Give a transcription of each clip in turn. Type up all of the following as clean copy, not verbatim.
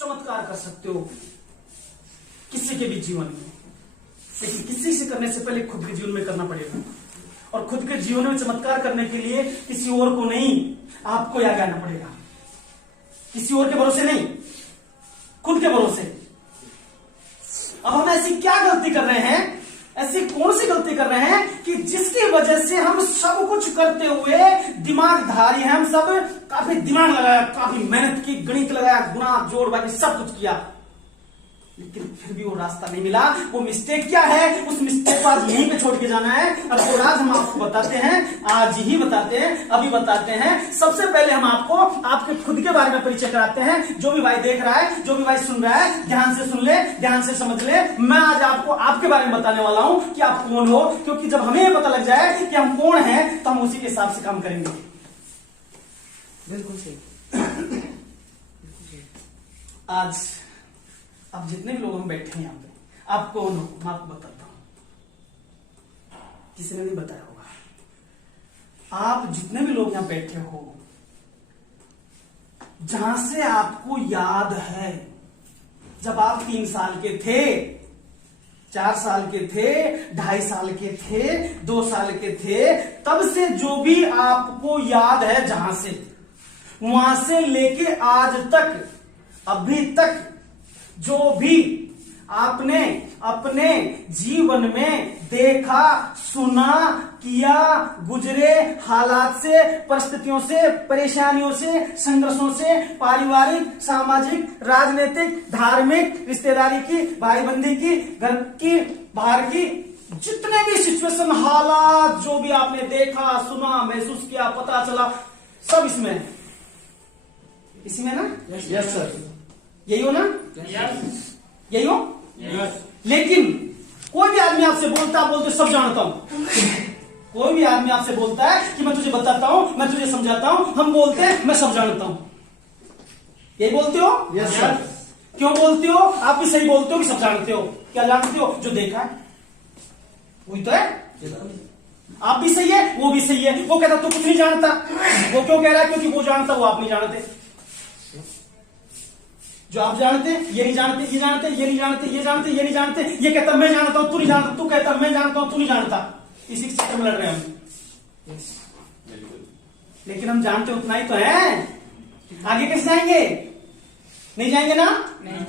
चमत्कार कर सकते हो किसी के भी जीवन में, लेकिन किसी से करने से पहले खुद के जीवन में करना पड़ेगा। और खुद के जीवन में चमत्कार करने के लिए किसी और को नहीं, आपको आगे आना पड़ेगा। किसी और के भरोसे नहीं, खुद के भरोसे। अब हम ऐसी क्या गलती कर रहे हैं, ऐसी कौन सी गलती कर रहे हैं कि जिसकी वजह से हम सब कुछ करते हुए दिमागधारी हैं, हम सब काफी दिमाग लगाया, काफी मेहनत की, गणित लगाया, गुणा जोड़ बाकी सब कुछ किया, लेकिन फिर भी वो रास्ता नहीं मिला। वो मिस्टेक क्या है, उस मिस्टेक को आज यहीं पे छोड़ के जाना है। और वो राज हम आपको बताते हैं, आज ही बताते हैं, अभी बताते हैं। सबसे पहले हम आपको आपके खुद के बारे में परिचय कराते हैं। जो भी भाई देख रहा है, जो भी भाई सुन रहा है, ध्यान से सुन ले, ध्यान से समझ ले। मैं आज आपको आपके बारे में बताने वाला हूं कि आप कौन हो, क्योंकि जब हमें ये पता लग जाए कि हम कौन हैं तो हम उसी के हिसाब से काम करेंगे। बिल्कुल सही। आज अब जितने भी लोग हम बैठे हैं यहाँ पे, आप कौन हो मैं आपको बताता हूं, किसी ने नहीं बताया होगा। आप जितने भी लोग यहां बैठे हो, जहां से आपको याद है, जब आप 3 साल के थे, 4 साल के थे, 2.5 साल के थे, 2 साल के थे, तब से जो भी आपको याद है, जहां से, वहां से लेके आज तक, अभी तक जो भी आपने अपने जीवन में देखा, सुना, किया, गुजरे हालात से, परिस्थितियों से, परेशानियों से, संघर्षों से, पारिवारिक, सामाजिक, राजनीतिक, धार्मिक, रिश्तेदारी की, भाई बंदी की, घर की, बाहर की, जितने भी सिचुएशन, हालात, जो भी आपने देखा, सुना, महसूस किया, पता चला, सब इसमें है। इसी में ना? Yes sir. यही हो ना? यस। यही हो? यस। लेकिन कोई भी आदमी आपसे बोलता, बोलते सब जानता हूं। कोई भी आदमी आपसे बोलता है कि मैं तुझे बताता हूं, मैं तुझे समझाता हूं, हम बोलते हैं मैं सब जानता हूं। यही बोलते हो? Yes sir. क्यों बोलते हो? आप भी सही बोलते हो कि सब जानते हो। क्या जानते हो? जो देखा है वही तो है। आप भी सही है, वो भी सही है। वो कहता तू कुछ नहीं जानता, वो क्यों कह रहा है? क्योंकि वो जानता, वो आप नहीं जानते। जो आप जानते, ये नहीं जानते, ये जानते, ये नहीं जानते, ये जानते, ये नहीं जानते। ये कहता मैं जानता हूं, तू नहीं जानता, तू कहता मैं जानता हूं, तू नहीं जानता। इसी के चक्कर में लड़ रहे हैं हम। लेकिन हम जानते उतना ही तो है, आगे कैसे जाएंगे? नहीं जाएंगे ना? नहीं।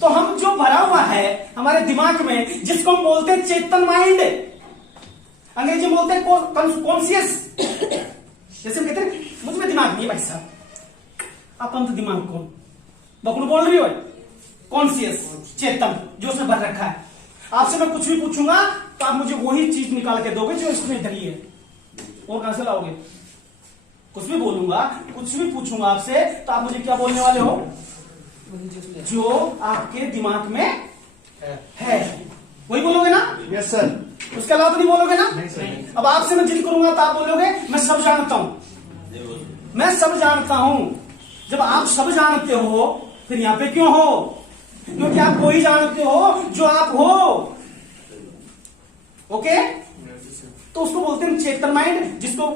तो हम जो भरा हुआ है हमारे दिमाग में, जिसको हम बोलते हैं चेतन माइंड, अंग्रेजी में बोलते हैं कॉन्शियस। जैसे हम कहते हैं मुझ में दिमाग नहीं है भाई साहब, अपन तो दिमाग कौन बकरू बोल रही हो? कॉन्शियस, चेतन, जो उसमें भर रखा है। आपसे मैं कुछ भी पूछूंगा तो आप मुझे वही चीज निकाल के दोगे जो इसमें धरी है। और कहां से लाओगे? कुछ भी बोलूंगा, कुछ भी पूछूंगा आपसे तो आप मुझे क्या बोलने वाले हो? जो आपके दिमाग में है वही बोलोगे ना? Yes sir. उसके अलावा तो नहीं बोलोगे ना? नहीं सर। अब आपसे मैं जिद करूंगा तो आप बोलोगे मैं सब जानता हूं, मैं सब जानता हूं। जब आप सब जानते हो फिर यहां पे क्यों हो? क्योंकि आप वही जानते हो जो आप हो। ओके? तो उसको बोलते हैं चेतन माइंड, जिसको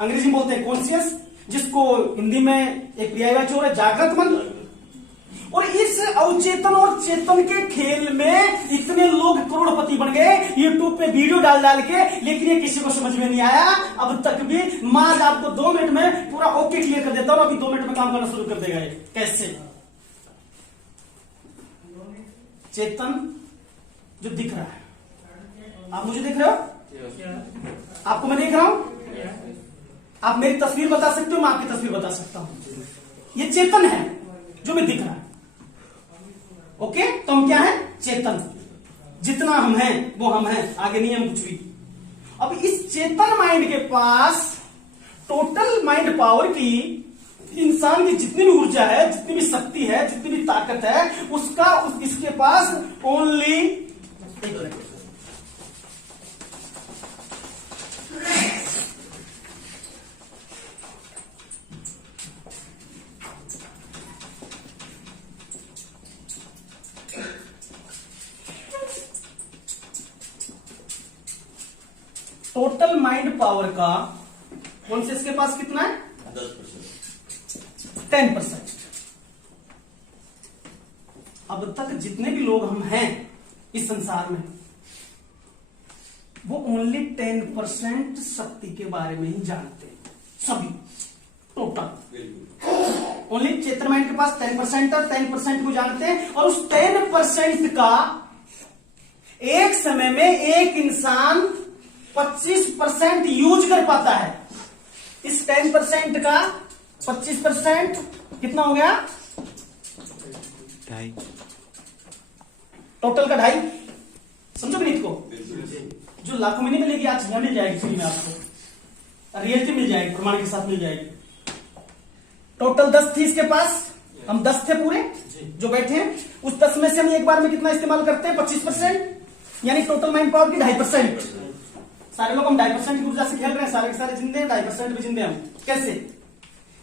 अंग्रेजी में बोलते हैं कॉन्शियस, जिसको हिंदी में एक पर्यायवाची और है जागृत मन। और इस अवचेतन और चेतन के खेल में इतने लोग करोड़पति बन गए यूट्यूब पे वीडियो डाल डाल के, लेकिन ये किसी को समझ में नहीं आया अब तक भी। मैं आज आपको 2 मिनट में पूरा ओके क्लियर कर देता हूं, अभी 2 मिनट में काम करना शुरू कर देगा। ये कैसे? चेतन जो दिख रहा है, आप मुझे देख रहे हो, आपको मैं देख रहा हूं, आप मेरी तस्वीर बता सकते हो, मैं आपकी तस्वीर बता सकता हूं। ये चेतन है जो मैं दिख रहा है। ओके? तो हम क्या है? चेतन। जितना हम हैं वो हम हैं, आगे नहीं हम कुछ भी। अब इस चेतन माइंड के पास टोटल माइंड पावर की, इंसान की जितनी भी ऊर्जा है, जितनी भी शक्ति है, जितनी भी ताकत है, उसका इसके पास ओनली टोटल माइंड पावर का कॉन्शियस के पास कितना है? 10%। अब तक जितने भी लोग हम हैं इस संसार में, वो ओनली 10% शक्ति के बारे में ही जानते हैं, सभी टोटल। ओनली चेतन माइंड के पास 10% और 10% को जानते हैं, और उस 10% का एक समय में एक इंसान 25% यूज कर पाता है। इस 10% का 25% कितना हो गया? 2.5 टोटल का 2.5। समझो गणित को, जो लाखों में नहीं मिलेगी आज यहां मिल जाएगी फ्री में, आपको रियलिटी मिल जाएगी, प्रमाण के साथ मिल जाएगी। टोटल 10 थी इसके पास, हम 10 थे पूरे जो बैठे हैं, उस 10 में से हम एक बार में कितना इस्तेमाल करते हैं? 25%, यानी टोटल माइंड पावर की 2.5%। सारे लोग हम 2.5% की ऊर्जा से खेल रहे हैं, सारे के सारे जिंदे हैं, 2.5% भी जिंदे हम। कैसे?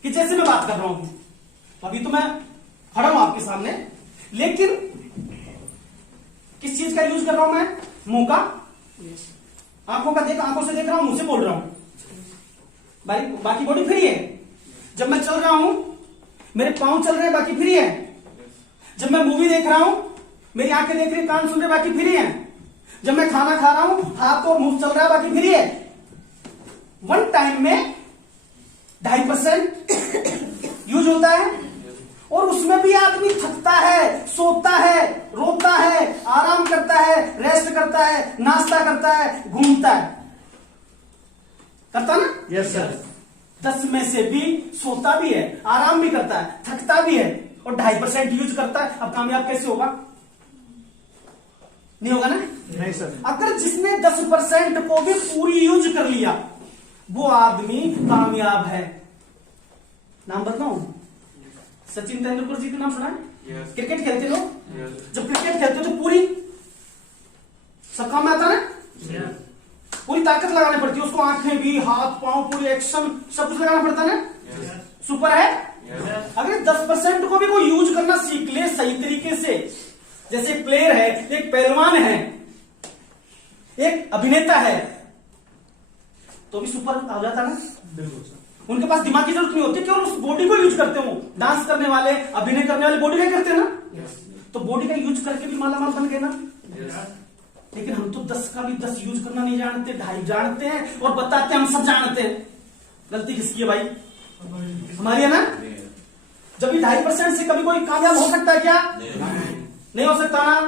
कि जैसे मैं बात कर रहा हूं, अभी तो मैं खड़ा हूं आपके सामने, लेकिन किस चीज का यूज कर रहा हूं मैं? मुंह का, आंखों का आंखों से देख रहा हूं, मुंह से बोल रहा हूं, बाकी बॉडी फ्री है। जब मैं चल रहा हूं, मेरे पांव चल रहे हैं, बाकी फ्री है। जब मैं मूवी देख रहा हूं, मेरी आंखें देख रही, कान सुन रहे, बाकी फ्री है। जब मैं खाना खा रहा हूं, हाथ और मुंह चल रहा है, बाकी फ्री है। वन टाइम में 2.5% यूज होता है, और उसमें भी आदमी थकता है, सोता है, रोता है, आराम करता है, रेस्ट करता है, नाश्ता करता है, घूमता है, करता ना? Yes sir. 10 में से भी सोता भी है, आराम भी करता है, थकता भी है, और 2.5% यूज करता है। अब कामयाब कैसे होगा? नहीं होगा ना? नहीं सर। अगर जिसने 10% को भी पूरी यूज कर लिया, वो आदमी कामयाब है। नाम बताऊं? सचिन तेंदुलकर जी का नाम सुना है? Yes. क्रिकेट खेलते लोग, Yes. जब क्रिकेट खेलते तो पूरी सब काम में आता ना, पूरी ताकत लगानी पड़ती है उसको, आंखें भी, हाथ पांव, पूरी एक्शन सब कुछ लगाना पड़ता है ना। सुपर है। अगर 10% को भी कोई यूज करना सीख ले सही तरीके से, जैसे एक प्लेयर है, एक पहलवान है, एक अभिनेता है, तो भी सुपर आ जाता ना। बिल्कुल सर। उनके पास दिमाग की जरूरत नहीं होती, केवल उस बॉडी को यूज करते हो। डांस करने वाले, अभिनय करने वाले बॉडी का करते हैं ना, तो बॉडी का यूज करके भी मालामाल बन गए ना। लेकिन हम तो 10 का भी 10 यूज करना नहीं जानते, 2.5 जानते हैं, और बताते हैं हम सब जानते हैं। गलती किसकी है भाई? हमारी है ना। जब भी 2.5% से कभी कोई कामयाब हो सकता है क्या? नहीं हो सकता ना।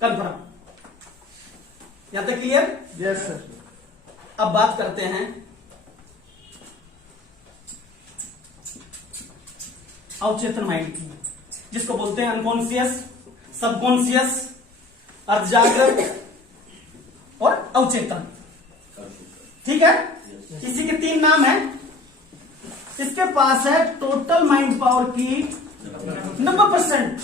कन्फर्म? यहां तक क्लियर? Yes sir. अब बात करते हैं अवचेतन माइंड की, जिसको बोलते हैं अनकॉन्शियस, सबकॉन्शियस, अर्धजागृत और अवचेतन। ठीक है? इसी के 3 नाम है। इसके पास है टोटल माइंड पावर की 90%।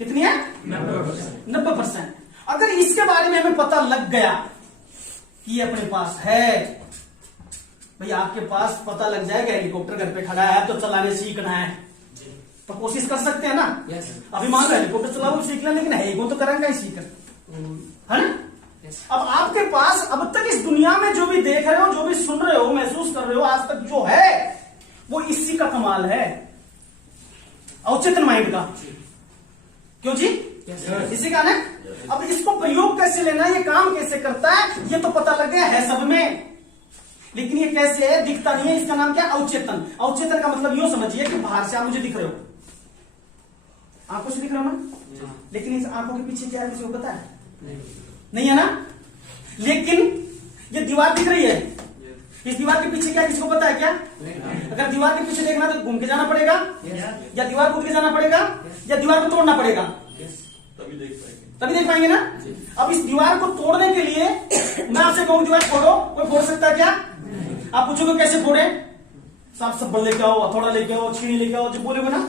कितनी है? 90%। अगर इसके बारे में हमें पता लग गया कि ये अपने पास है, भाई आपके पास पता लग जाएगा हेलीकॉप्टर घर पे खड़ा है तो चलाने सीखना है, तो कोशिश कर सकते हैं ना। अभी मान लो हेलीकॉप्टर चलाओ सीख लें, लेकिन है वो तो करेंगे ही सीख, है ना। अब आपके पास अब तक इस दुनिया में जो भी देख रहे हो, जो भी सुन रहे हो, महसूस कर रहे हो, आज तक जो है वो इसी का कमाल है, अवचेतन माइंड का। क्यों जी? इसी का ना। अब इसको प्रयोग कैसे लेना, ये काम कैसे करता है, ये तो पता लग गया है सब में, लेकिन ये कैसे है दिखता नहीं है। इसका नाम क्या? अवचेतन। अवचेतन का मतलब यूं समझिए कि बाहर से आप मुझे दिख रहे हो, आंखों से दिख रहे हो ना, लेकिन इस आंखों के पीछे क्या है किसी को पता है? नहीं है ना। लेकिन ये दीवार दिख रही है, इस दीवार के पीछे क्या किसी को पता है क्या? अगर दीवार के पीछे देखना तो घूम के जाना पड़ेगा, या दीवार कूद के जाना पड़ेगा, या दीवार को तोड़ना पड़ेगा, तभी देख पाएंगे ना। अब इस दीवार को तोड़ने के लिए मैं आपसे कहूं दीवार फोड़ो, कोई फोड़ सकता है क्या? आप पूछोगे कैसे फोड़े? साफ सब्बल लेके आओ, हथौड़ा लेके आओ, छीनी लेके आओ, जो बोलोगे ना।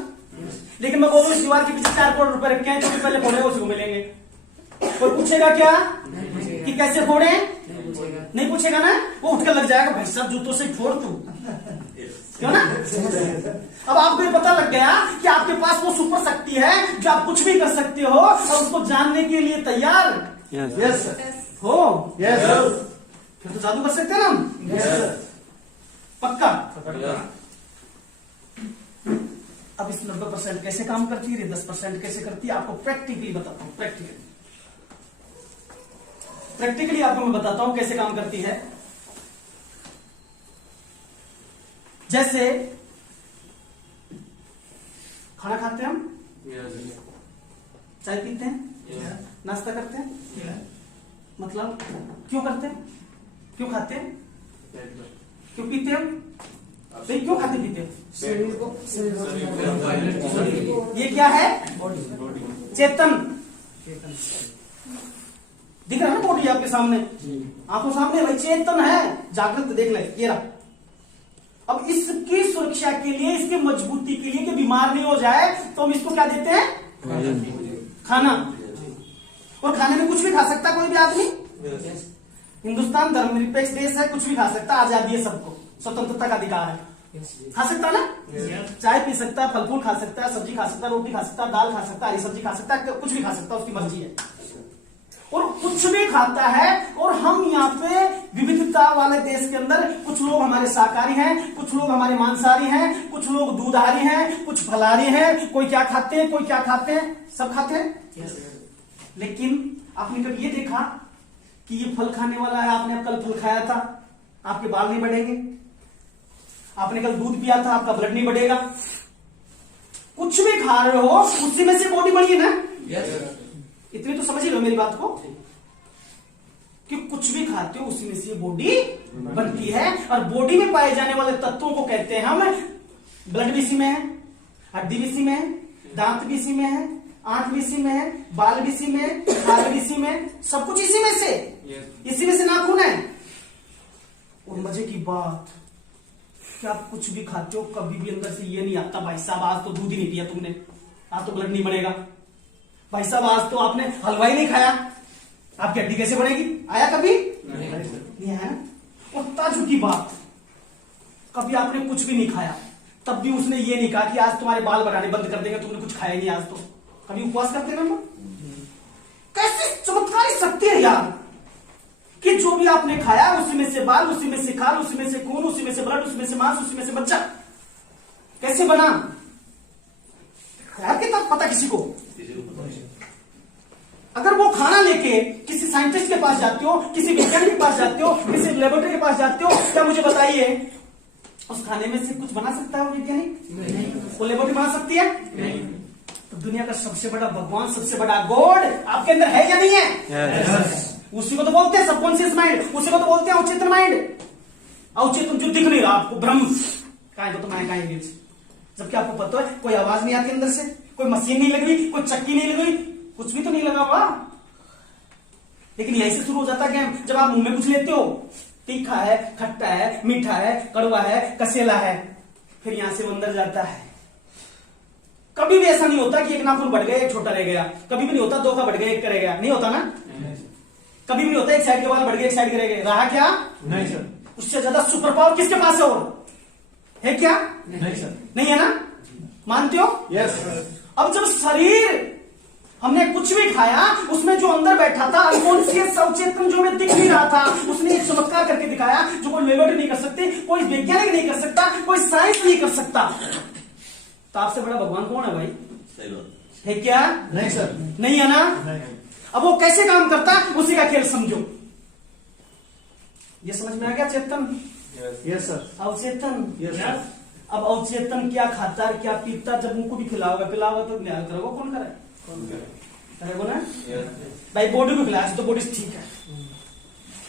लेकिन मैं बोलूं इस दीवार के पीछे 4 करोड़ रुपए रखे हैं, जो भी पहले फोड़े उसी को मिलेंगे। कोई पूछेगा क्या कि कैसे फोड़े? नहीं पूछेगा ना। वो उठकर लग जाएगा, भाई साहब जूतों से फोड़ तू, क्यों ना। अब आपको ये पता लग गया कि आपके पास वो सुपर शक्ति है जो आप कुछ भी कर सकते हो, और उसको जानने के लिए तैयार यस सर। हो। Yes sir. फिर तो जादू कर सकते हैं ना हम। Yes sir. पक्का? अब ऑफिस 90% कैसे काम करती है, 10% कैसे करती है, आपको प्रैक्टिकली बताता हूं। प्रैक्टिकली आपको मैं बताता हूं कैसे काम करती है। जैसे खाना खाते हैं हम, चाय पीते हैं, नाश्ता करते हैं, मतलब क्यों करते हैं, क्यों खाते हैं, क्यों पीते हैं, तो क्यों खाते पीते हैं? शरीर को ये क्या है? चेतन। दिख रहा है ना बॉडी आपके सामने, आंखों सामने, भाई चेतन है, जागृत देख ले, ये रहा। अब इसकी सुरक्षा के लिए, इसकी मजबूती के लिए कि बीमार नहीं हो जाए, तो हम इसको क्या देते हैं? खाना। और खाने में कुछ भी खा सकता कोई भी आदमी। हिंदुस्तान धर्मनिरपेक्ष देश है, कुछ भी खा सकता, आजादी है सबको, स्वतंत्रता का अधिकार है, खा सकता ना। चाय पी सकता, फल फूल खा सकता, सब्जी खा सकता, रोटी खा सकता, दाल खा सकता, हरी सब्जी खा सकता, कुछ भी खा सकता, उसकी मर्जी है। और कुछ भी खाता है। और हम यहाँ पे विविधता वाले देश के अंदर कुछ लोग हमारे शाकाहारी हैं, कुछ लोग हमारे मांसाहारी हैं, कुछ लोग दूधाहारी हैं, कुछ फलाहारी हैं, कोई क्या खाते हैं, कोई क्या खाते हैं, सब खाते हैं। लेकिन आपने कभी ये देखा कि ये फल खाने वाला है, आपने कल फल खाया था, आपके बाल नहीं बढ़ेंगे, आपने कल दूध पिया था, आपका ब्लड नहीं बढ़ेगा। कुछ भी खा रहे हो उसी में से बॉडी बढ़ी है ना। इतनी तो समझ ही लो मेरी बात को, कि कुछ भी खाते हो उसी में से बॉडी बनती है। और बॉडी में पाए जाने वाले तत्वों को कहते हैं हम, ब्लड भी इसी में है, हड्डी भी इसी में है, दांत भी इसी में है, आंख भी इसी में है, बाल भी इसी में है, खाल भी इसी में, सब कुछ इसी में से, इसी में से नाखून है। और मजे की बात कि आप कुछ भी खाते हो, कभी भी अंदर से ये नहीं आता भाई साहब आज तो दूध ही नहीं पिया तुमने, आज तो ब्लड नहीं बढ़ेगा, भाई साहब आज तो आपने हलवा ही नहीं खाया, आपकी हड्डी कैसे बढ़ेगी? आया कभी? नहीं है। और ताज्जुब की बात, कभी आपने कुछ भी नहीं खाया, तब भी उसने ये नहीं कहा कि आज तुम्हारे बाल बढ़ाने बंद कर देगा, तुमने कुछ खाया नहीं आज तो। कभी उपवास करते हैं? कैसी चमत्कारी शक्ति है यार, कि जो भी आपने खाया उसी में से बाल, उसी में से खाल, उसी में से खून, उसी में से ब्लड, उसी में से मांस, उसी में से बच्चा कैसे बना? खाया कि तब पता किसी को? अगर वो खाना लेके किसी साइंटिस्ट के पास जाते हो, किसी वैज्ञानिक के पास जाते हो, किसी लेबोरेटरी के पास जाते हो, क्या मुझे बताइए उस खाने में से कुछ बना सकता है वो वैज्ञानिक? वो लेबोरेटरी बना सकती है? नहीं। तो दुनिया का सबसे बड़ा भगवान, सबसे बड़ा गॉड आपके अंदर है या नहीं है? उसी को तो बोलते हैं सबकॉन्शियस माइंड, उसी को तो बोलते हैं अवचेतन माइंड। अवचेतन जो दिख नहीं रहा आपको, ब्रह्म कहां तो तुम्हारे कहां, जबकि आपको पता है कोई आवाज नहीं आती अंदर से, कोई मशीन नहीं लगी, कोई चक्की नहीं लगी, कुछ भी तो नहीं लगा हुआ। लेकिन यहीं से शुरू हो जाता है जब आप मुंह में कुछ लेते हो, तीखा है, खट्टा है, मीठा है, कड़वा है, कसेला है, फिर यहां से वो अंदर जाता है। कभी भी ऐसा नहीं होता कि एक नाखून बढ़ गया एक छोटा रह गया, कभी भी नहीं होता दो का बढ़ गया एक का रह गया, नहीं होता ना। कभी भी नहीं होता एक साइड के बाल बढ़ गए एक साइड के रह गए, रहा क्या? नहीं सर। उससे ज्यादा सुपर पावर किसके पास है और है क्या? नहीं सर। नहीं है ना, मानते हो? यस। अब जब शरीर हमने कुछ भी खाया, उसमें जो अंदर बैठा था अनकॉन्शियस अवचेतन जो हमें दिख नहीं रहा था, उसने एक चमत्कार करके दिखाया जो कोई लेबोरेटरी नहीं कर सकती, कोई वैज्ञानिक नहीं कर सकता, कोई साइंस नहीं कर सकता। तो आपसे बड़ा भगवान कौन है भाई? सही बात है क्या? नहीं सर। नहीं है ना? नहीं। अब वो कैसे काम करता है उसी का खेल समझो। ये समझ में आ गया? चेतन, यस सर। अवचेतन, यस सर। अब अवचेतन क्या खाता है क्या पीता, जब उनको भी खिलाओगा तो न्याय करोगे, कौन करे? करेगा ना भाई, बॉडी को खिलाया तो बॉडी ठीक है।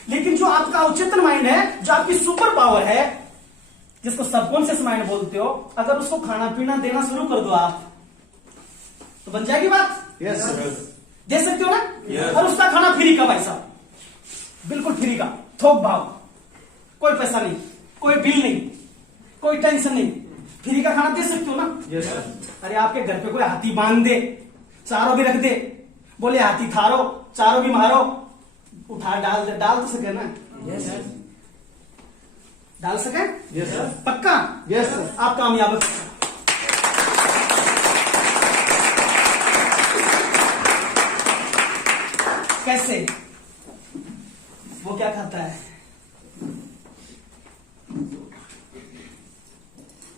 लेकिन जो आपका अवचेतन माइंड है, जो आपकी सुपर पावर है, जिसको सबकॉन्शियस माइंड बोलते हो, अगर उसको खाना पीना देना शुरू कर दो आप, तो बन जाएगी बात। यस दे सकते हो ना? yes. और उसका खाना फ्री का भाई साहब, बिल्कुल फ्री का, थोक भाव, कोई पैसा नहीं, कोई बिल नहीं, कोई टेंशन नहीं, फ्री का खाना दे सकते हो ना? yes, अरे आपके घर पे कोई हाथी बांध दे, चारों भी रख दे, बोले हाथी थारो, चारों भी मारो, उठा डाल तो सके ना? yes, डाल सके? yes, पक्का? yes, आप कामयाब। कैसे? वो क्या खाता है?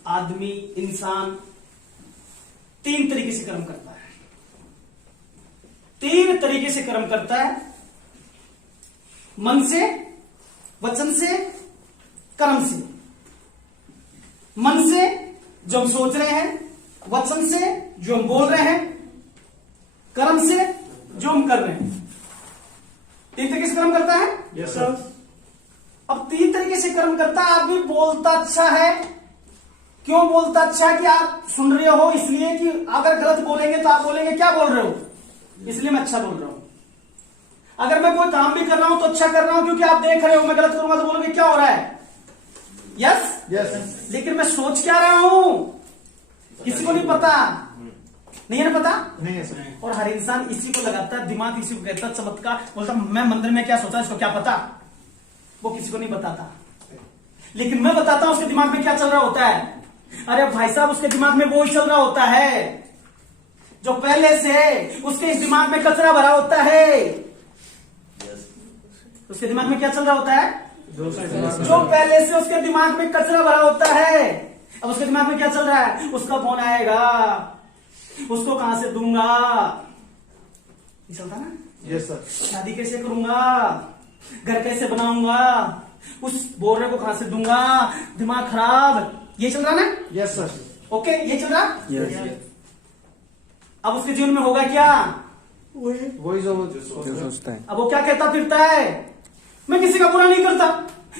आदमी, इंसान 3 तरीके से कर्म करता है, 3 तरीके से कर्म करता है, मन से, वचन से, कर्म से। मन से जो हम सोच रहे हैं, वचन से जो हम बोल रहे हैं, कर्म से जो हम कर रहे हैं। 3 तरीके से कर्म करता है। Yes sir. अब 3 तरीके से कर्म करता है। आदमी बोलता अच्छा है। क्यों बोलता अच्छा है? कि आप सुन रहे हो, इसलिए कि अगर गलत बोलेंगे तो आप बोलेंगे क्या बोल रहे हो, इसलिए मैं अच्छा बोल रहा हूं। अगर मैं कोई काम भी कर रहा हूं तो अच्छा कर रहा हूं क्योंकि आप देख रहे हो। मैं गलत करूंगा तो बोलोगे क्या हो रहा है, यस यस। लेकिन मैं सोच क्या रहा हूं किसी को नहीं पता, नहीं है ना पता। नहीं है सर। और हर इंसान इसी को लगाता है, दिमाग इसी को कहता है चमत्कार। बोलता मैं मंदिर में क्या सोचा इसको क्या पता, वो किसी को नहीं बताता, लेकिन मैं बताता हूं उसके दिमाग में क्या चल रहा होता है। अरे भाई साहब, उसके दिमाग में वो ही चल रहा होता है जो पहले से उसके इस दिमाग में कचरा भरा होता है। उसके दिमाग में क्या चल रहा होता है, जो पहले से उसके दिमाग में कचरा भरा होता है। अब उसके दिमाग में क्या चल रहा है, उसका फोन आएगा, उसको कहां से दूंगा, ये चलता ना। Yes sir. शादी कैसे करूंगा, घर कैसे बनाऊंगा, उस बोरे को कहां से दूंगा, दिमाग खराब, ये चल रहा ना। Yes sir. ओके, ये चल रहा। यस। अब उसके जीवन में होगा क्या, वही जो सोचता है। अब वो क्या कहता फिरता है, मैं किसी का बुरा नहीं करता,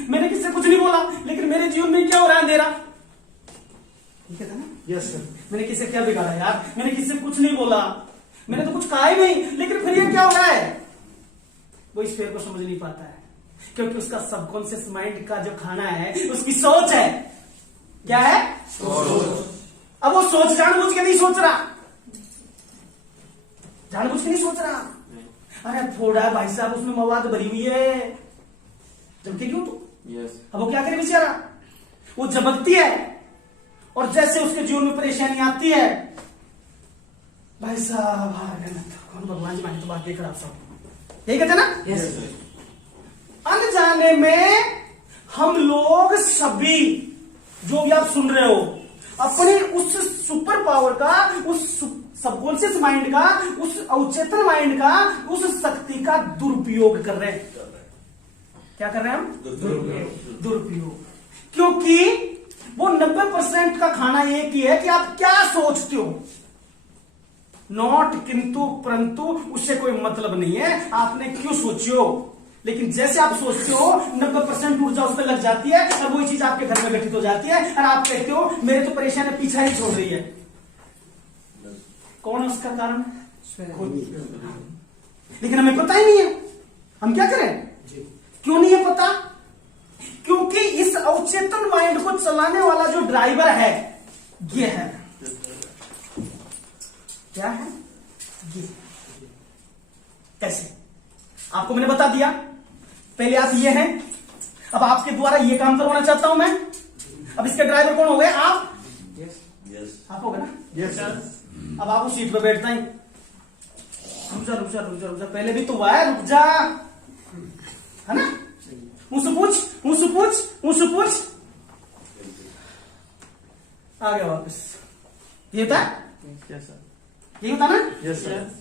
मैंने किसी से कुछ नहीं बोला, लेकिन मेरे जीवन में क्या हो रहा है अंधेरा, ये कहता ना। Yes sir. मैंने किसी से क्या बिगाड़ा यार, मैंने किसी से कुछ नहीं बोला, मैंने तो कुछ कहा ही नहीं, लेकिन फिर ये क्या हो रहा है। वो इस फेर को समझ नहीं पाता है क्योंकि उसका सबकॉन्शियस माइंड का जो खाना है उसकी सोच है। क्या है, सोच। अब वो सोच जानबूझ के नहीं सोच रहा, जानबूझ के नहीं सोच रहा। अरे थोड़ा भाई साहब उसमें मवाद भरी हुई है, जबकि क्यों तू। यस। अब वो क्या करे बेचारा, वो झपकती है और जैसे उसके जीवन में परेशानी आती है, भाई साहब कौन भगवान जी मानी तो बात देख रहा सब, यही कहते ना। यस। अनजाने में हम लोग सभी जो भी आप सुन रहे हो अपने उस सुपर पावर का, उस सबकॉन्शियस माइंड का, उस अवचेतन माइंड का, उस शक्ति का दुरुपयोग कर रहे हैं। क्या कर रहे हैं हम, दुरुपयोग। क्योंकि वो 90% का खाना एक ही है कि आप क्या सोचते हो, नॉट किंतु परंतु उससे कोई मतलब नहीं है आपने क्यों सोची हो। लेकिन जैसे आप सोचते हो 90% ऊर्जा उस पर लग जाती है और वही चीज आपके घर में घटित हो जाती है और आप कहते हो मेरे तो परेशानी पीछा ही छोड़ रही है। कौन है उसका कारण, खुद। लेकिन हमें पता ही नहीं है, हम क्या करें। क्यों नहीं है पता, क्योंकि इस अवचेतन माइंड को चलाने वाला जो ड्राइवर है ये है, क्या है ये। कैसे, आपको मैंने बता दिया, पहले आप ये हैं, अब आपके द्वारा ये काम करवाना चाहता हूं मैं। अब इसके ड्राइवर कौन हो गए, आप। आप हो गए ना। यस। अब आप उस सीट पे बैठता ही, रुक जा रुक जा रुक जा रुक जा, पहले भी तो हुआ है, रुक जा, है ना। मुझसे पूछ, मुझसे पूछ, मुझसे पूछ, आ गया वापस। ये होता है, यस सर। ये होता ना। Yes sir.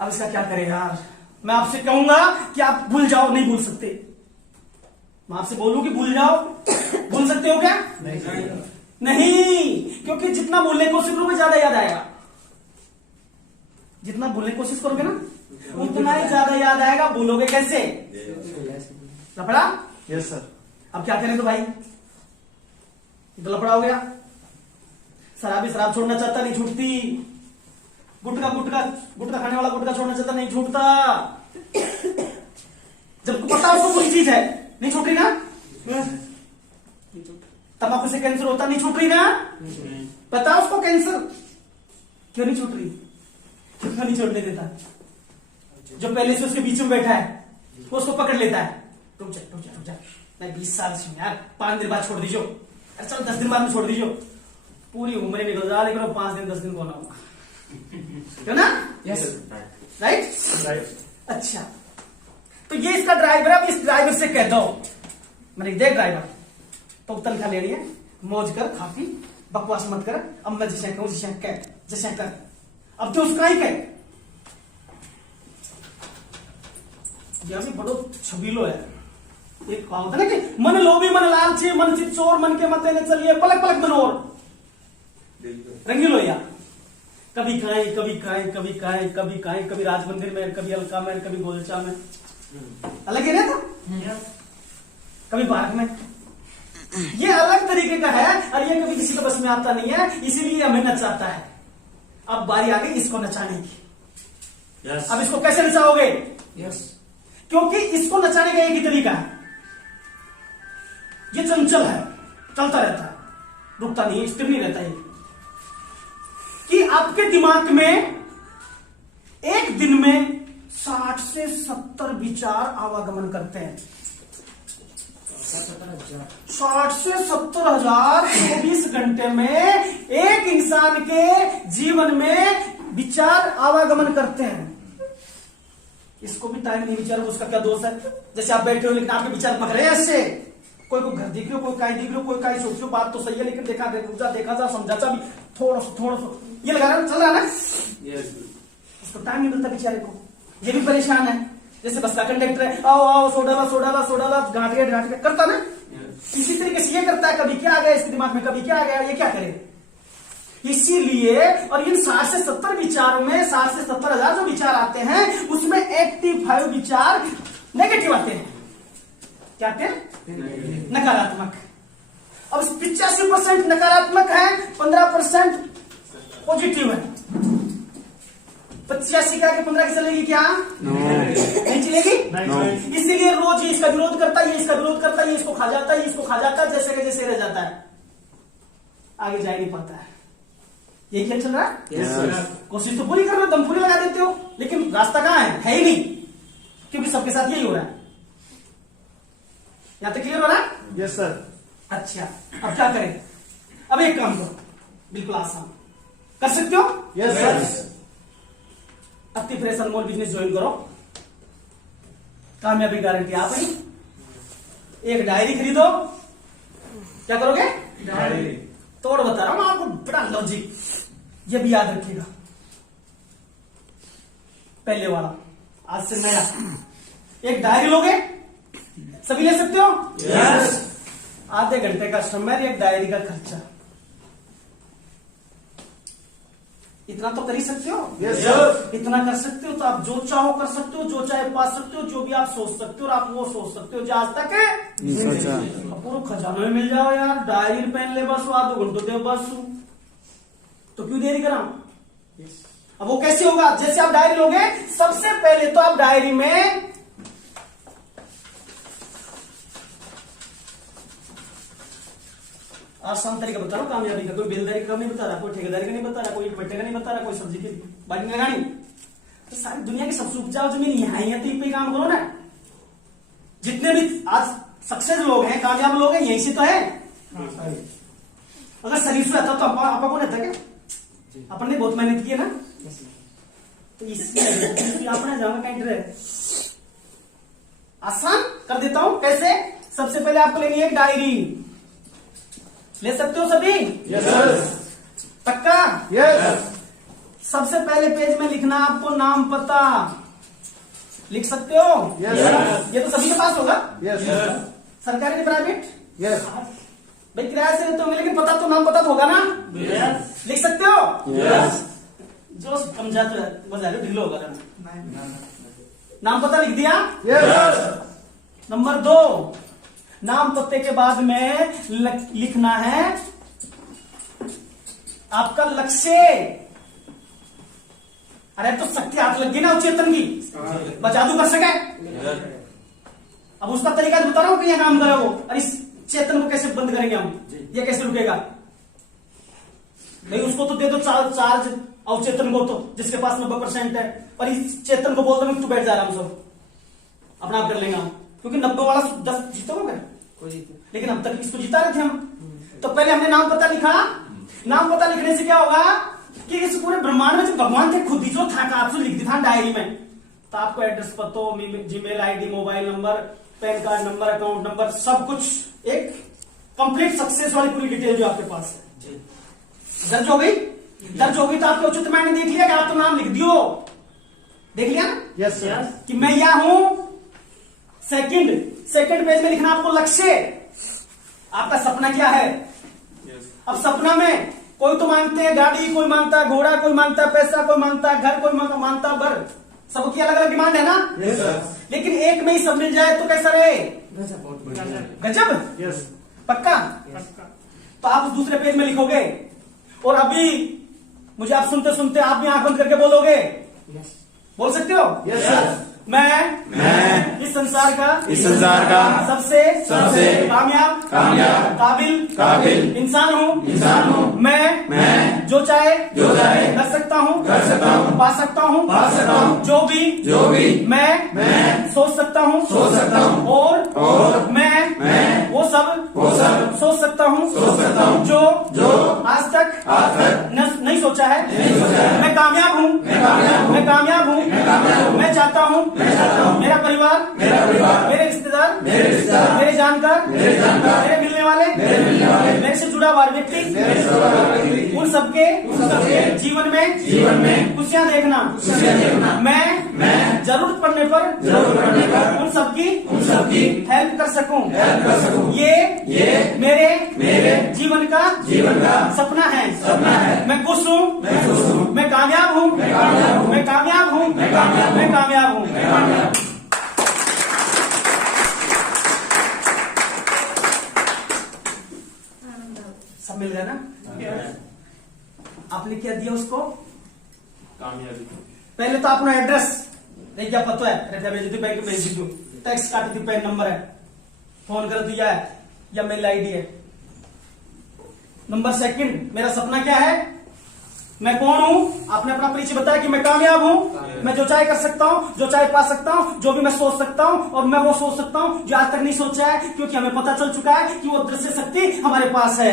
अब इसका क्या करें यार, मैं आपसे कहूंगा कि आप भूल जाओ, नहीं भूल सकते। मैं आपसे बोलूं कि भूल जाओ, भूल सकते हो क्या, नहीं, क्योंकि जितना भूलने की कोशिश करोगे ज्यादा याद आएगा। जितना भूलने की कोशिश करोगे ना उतना ही ज्यादा याद आएगा। भूलोगे कैसे, लफड़ा। Yes sir. अब क्या करें तो भाई, ये तो लफड़ा हो गया। शराबी शराब छोड़ना चाहता, नहीं छूटती। गुटखा गुटखा गुटखा खाने वाला गुटखा छोड़ना चाहता, नहीं छूटता। जब पता हो तो कोई चीज है, नहीं छूट रही ना। तंबाकू से कैंसर होता, नहीं छूट रही ना। पता उसको कैंसर, क्यों नहीं छूट रही, क्यों नहीं छोड़ने देता। जो पहले से उसके बीच में बैठा है वो उसको पकड़ लेता है, रुक जा रुक जा रुक जा, मैं 20 साल से यार, 5 दिन बाद छोड़ दीजिए, अरे चलो 10 दिन बाद में छोड़ दीजिए, पूरी उम्र निकल जा, लेकिन 5 दिन 10 दिन कौन आऊंगा, क्यों ना। यस। राइट। अच्छा, तो ये इसका ड्राइवर है। अब इस ड्राइवर से कह दो, मैंने देख ड्राइवर तो तनख्वाह लेनी है, मौज कर, खा पी, बकवास मत कर, अब मैं जैसे कहूं जैसे कर, अब तो उसका ही कह। यह भी बड़ो छबीलो है। एक कहा होता ना कि मन लोभी मन लालची मन चित चोर मन के मत न चलिए पलक पलक मनोर, रंगीलो या कभी खाए कभी खाए कभी खाए कभी खाए, कभी राज मंदिर में, कभी अलका में, कभी गोलचा में, अलग ही रहता, कभी पार्क में। ये अलग तरीके का है और ये कभी किसी को बस में आता नहीं है, इसीलिए हमें नचाता है। अब बारी आ गई इसको नचाने की। अब इसको कैसे नचाओगे? क्योंकि इसको नचाने का एक ही तरीका है, ये चंचल है, चलता रहता है, रुकता नहीं, स्थिर नहीं रहता है, कि आपके दिमाग में एक दिन में 60 से 70 विचार आवागमन करते हैं। 60 से 70 हजार 24 घंटे में एक इंसान के जीवन में विचार आवागमन करते हैं। इसको भी टाइम नहीं विचार, उसका क्या दोष है? जैसे आप बैठे हो लेकिन आपके विचार मग रहे हैं इससे, कोई को घर दिख रहे हो, कोई काई दिख रहे हो, कोई काई सोच रहे हो, बात तो सही है लेकिन देखा जा समझाचा भी थोड़ा सा ये लगा रहा चल रहा है ना, उसको टाइम नहीं मिलता बेचारे को, ये भी परेशान है। जैसे बस का कंडक्टर है, आओ आओ सो डाला घाट करता ना, इसी तरीके से ये करता है, कभी क्या आ गया इसके दिमाग में, कभी क्या आ गया, ये क्या करे। इसीलिए और इन 60 से 70 विचारों में 60 से 70 हजार जो विचार आते हैं उसमें 85 विचार नेगेटिव आते हैं। क्या आते हैं? नकारात्मक। अब 85% नकारात्मक है, 15% पॉजिटिव है। 85 का 15 की चलेगी क्या? नहीं चलेगी। इसीलिए रोज ये इसका विरोध करता है, ये इसका विरोध करता है, ये इसको खा जाता है, ये इसको खा जाता है, जैसे के जैसे रह जाता है, आगे जा नहीं पाता है। ये क्या चल रहा है? कोशिश तो पूरी कर रहे हो, दम पूरी लगा देते हो, लेकिन रास्ता कहां है ही नहीं, क्योंकि सबके साथ यही हो रहा है। यहां तक क्लियर हो रहा है? Yes sir. अच्छा, अब क्या करें? अब एक काम करो, बिल्कुल आसान, कर सकते हो? Yes sir. अति फ्रेश अनमोल बिजनेस ज्वाइन करो, कामयाबी गारंटी आप ही। एक डायरी खरीदो, क्या करोगे? डायरी। तोड़ बता रहा हूं आपको, बड़ा लॉजिक, ये भी याद रखिएगा। पहले वाला, आज से नया, एक डायरी लोगे, सभी ले सकते हो? यस। आधे घंटे का समय, एक डायरी का खर्चा, इतना तो कर ही सकते हो? Yes sir. इतना कर सकते हो तो आप जो चाहो कर सकते हो, जो चाहे पा सकते हो, जो भी आप सोच सकते हो और आप वो सोच सकते हो जो आज तक है पूरा खजाना में मिल जाओ यार। डायरी पेन ले बस, 2 घंटों दे बस, तो क्यों देरी करा? अब वो कैसे होगा? जैसे आप डायरी लोगे, सबसे पहले तो आप डायरी में आसान तरीका बता रहा हूं कामयाबी का, कोई बेलदारी का नहीं बता रहा, कोई ठेकेदारी का नहीं बता रहा, कोई बट्टे का नहीं बता रहा, कोई सब्जी की बाड़ी में लगानी। तो सारी दुनिया की सबसे उपजाऊ जमीन यहाँ ही है, तो पे काम करो ना। जितने भी आज सक्सेस लोग हैं, कामयाब लोग हैं, यहीं से तो है। अगर शरीर से आता तो आपा को रहता क्या? अपन ने बहुत मेहनत की है ना, तो इसलिए अपने जाओगे कहीं रहे। आसान कर देता हूं, कैसे? सबसे पहले आपको लेनी है एक डायरी, ले सकते हो सभी? Yes sir. पक्का? यस। सबसे पहले पेज में लिखना आपको नाम पता, लिख सकते हो? Yes sir. ये तो सभी के पास होगा। Yes sir. सरकारी के प्राइवेट? यस। भाई किराए से रहते होंगे लेकिन पता तो नाम पता तो होगा ना? यस। लिख सकते हो? यस। जो समझा तो बजा लो, ढिल्लो होगा नाम पता लिख दिया? यस। नंबर 2, नाम पते के बाद में लिखना है आपका लक्ष्य। अरे तो शक्ति हाथ लग गई ना चेतन की, जादू कर सके। अब उसका तरीका बता रहा हूं कि यह काम करे वो, और इस चेतन को कैसे बंद करेंगे हम, ये कैसे रुकेगा? भाई उसको तो दे दो चार्ज अवचेतन को, तो जिसके पास 90% है, और इस चेतन को बोल दो तू बैठ जा रहा, हम सब अपना आप कर लेंगे हम, क्योंकि 90 वाला 10 जीतोगे, लेकिन अब तक इसको जिता रहे थे हम। तो पहले हमने नाम पता लिखा, नाम पता लिखने से क्या होगा कि इस पूरे ब्रह्मांड में जो भगवान थे खुद ही जो था आपसे लिख दिया था डायरी में, तो आपको एड्रेस पतो, Gmail ID, mobile number, pan card number, account number, सब कुछ एक कंप्लीट सक्सेस वाली पूरी डिटेल जो आपके पास है। दर्ज हो गई? दर्ज हो गई तो आपके उचित मायने देख लिया कि आप तो नाम लिख दियो, देख लिया ना यस सर। कि मैं यह हूं। सेकंड पेज में लिखना आपको लक्ष्य, आपका सपना क्या है। अब सपना में कोई तो मांगते हैं गाड़ी, कोई मांगता है घोड़ा, कोई मांगता है पैसा, कोई मांगता है घर, कोई मांगता है बर, सबकी अलग अलग डिमांड है ना। Yes sir. लेकिन एक में ही सब मिल जाए तो कैसा रहे? गजब, बहुत बढ़िया। गजब, यस पक्का। तो आप उस दूसरे पेज में लिखोगे और अभी मुझे आप सुनते सुनते आप भी आंख बंद करके बोलोगे, यस। बोल सकते हो? Yes sir. मैं इस संसार का सबसे कामयाब काबिल इंसान हूँ। मैं जो चाहे कर सकता हूँ पा सकता हूँ जो भी मैं सोच सकता हूँ और मैं वो सब सोच सकता हूँ जो आज तक नहीं सोचा है। मैं कामयाब हूँ। मैं चाहता हूँ मेरा परिवार, मेरे रिश्तेदार, मेरे जानकार, मेरे मिलने वाले, मेरे से जुड़ा हुआ व्यक्ति, उन सबके जीवन में खुशियां देखना। मैं जरूरत पड़ने पर उन सबकी हेल्प कर सकूं। ये मेरे जीवन का सपना है। मैं खुश हूँ, मैं कामयाब हूँ, मैं कामयाब हूँ। सब मिल गया ना? आपने क्या दिया उसको? कामयाबी। पहले तो अपना एड्रेस नहीं, क्या पता है रेखा भेज दी, बैंक भेज दी, टैक्स काट दी, पैन नंबर है, फोन कर दिया है या मेल आईडी है। नंबर सेकंड, मेरा सपना क्या है, मैं कौन हूं? आपने अपना परिचय बताया कि मैं कामयाब हूं, मैं जो चाहे कर सकता हूं, जो चाहे पा सकता हूं, जो भी मैं सोच सकता हूं और मैं वो सोच सकता हूं जो आज तक नहीं सोचा है, क्योंकि हमें पता चल चुका है कि वो दृश्य शक्ति हमारे पास है।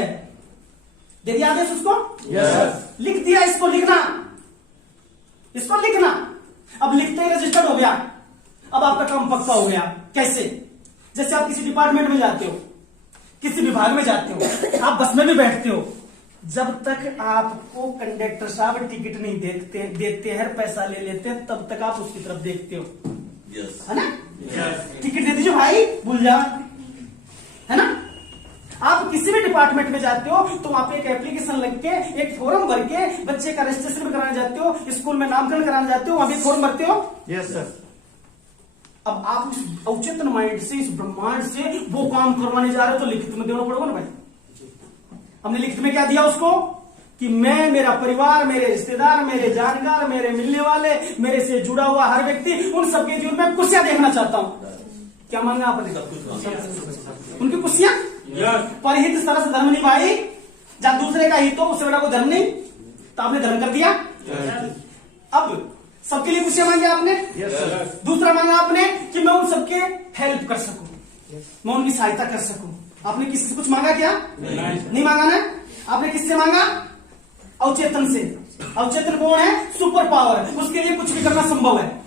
दे दिया आदेश उसको? यस। लिख दिया, इसको लिखना। अब लिखते ही रजिस्टर्ड हो गया। अब आपका काम पक्का हो गया। कैसे? जैसे आप किसी डिपार्टमेंट में जाते हो, किसी विभाग में जाते हो, आप बस में भी बैठते हो, जब तक आपको कंडक्टर साहब टिकट नहीं देते हैं, पैसा ले लेते हैं, तब तक आप उसकी तरफ देखते हो। यस। है ना? यस। टिकट दे दीजिए भाई, भूल जा, है ना? आप किसी भी डिपार्टमेंट में जाते हो तो वहां पे एक एप्लीकेशन लग के, एक फॉर्म भर के बच्चे का रजिस्ट्रेशन भी कराने जाते हो, स्कूल में नामकरण कराने जाते हो, वहां भी फॉर्म भरते हो। Yes sir. अब आप इस अवचेतन माइंड से, इस ब्रह्मांड से वो काम करवाने जा रहे हो तो लिखित में देना पड़ेगा ना भाई। हमने लिखित में क्या दिया उसको कि मैं, मेरा परिवार, मेरे रिश्तेदार, मेरे जानकार, मेरे मिलने वाले, मेरे से जुड़ा हुआ हर व्यक्ति, उन सबके जीवन में खुशियां देखना चाहता हूं। क्या मांगा आपने? उनकी खुशियां। परहित सरस धर्म निभाई, जब दूसरे का हित हो उससे बड़ा कोई धर्म नहीं, तो आपने धर्म कर दिया। अब सबके लिए खुशियां मांगी आपने। Yes sir. दूसरा मांगा आपने कि मैं उन सबके हेल्प कर सकूं, मैं उनकी सहायता कर सकूं। आपने किसी से कुछ मांगा क्या? नहीं मांगा ना? आपने किससे मांगा? अवचेतन से। अवचेतन कौन है? सुपर पावर, उसके लिए कुछ भी करना संभव है।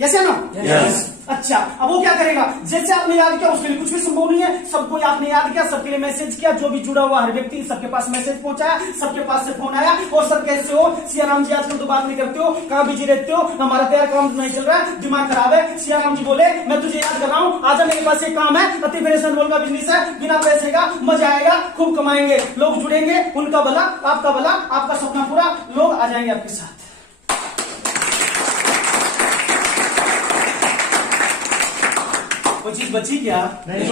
यस या नो? यस। अच्छा, अब वो क्या करेगा? जैसे आपने याद किया उसके लिए कुछ भी संभव नहीं है, सबको आपने याद किया, सबके लिए मैसेज किया, जो भी जुड़ा हुआ हर व्यक्ति सबके पास मैसेज पहुंचाया, सबके पास से फोन आया, और सब कैसे हो? सियाराम जी आजकल तो बात नहीं करते हो, कहां बिजी रहते हो, हमारा तैयार काम नहीं चल रहा है, दिमाग खराब है। सियाराम जी बोले मैं तुझे याद कर रहा हूं, आजा मेरे पास एक काम है, अति बोल का बिजनेस है, बिना पैसे का मजा आएगा, खूब कमाएंगे, लोग जुड़ेंगे, उनका भला, आपका सपना पूरा, लोग आ जाएंगे आपके साथ। कोई चीज बची क्या? नहीं।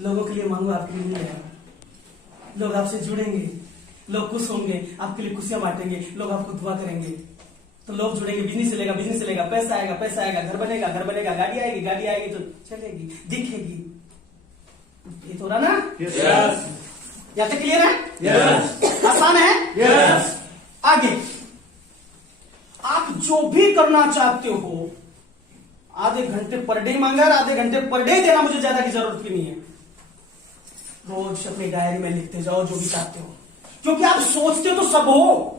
लोगों के लिए मांगो, आपके लिए नहीं है। लोग आपसे जुड़ेंगे, लोग खुश होंगे, आपके लिए खुशियां बांटेंगे, लोग आपको दुआ करेंगे, तो लोग जुड़ेंगे, बिजनेस चलेगा, पैसा आएगा, घर बनेगा, गाड़ी आएगी तो चलेगी, दिखेगी। ये तो रहा ना? यस। या तो क्लियर है? यस। आसान है? यस। आगे आप जो भी करना चाहते हो, आधे घंटे पर डे मांगा, आधे घंटे पर डे देना, मुझे ज्यादा की जरूरत भी नहीं है। रोज अपनी डायरी में लिखते जाओ जो भी चाहते हो, क्योंकि आप सोचते हो तो सब हो।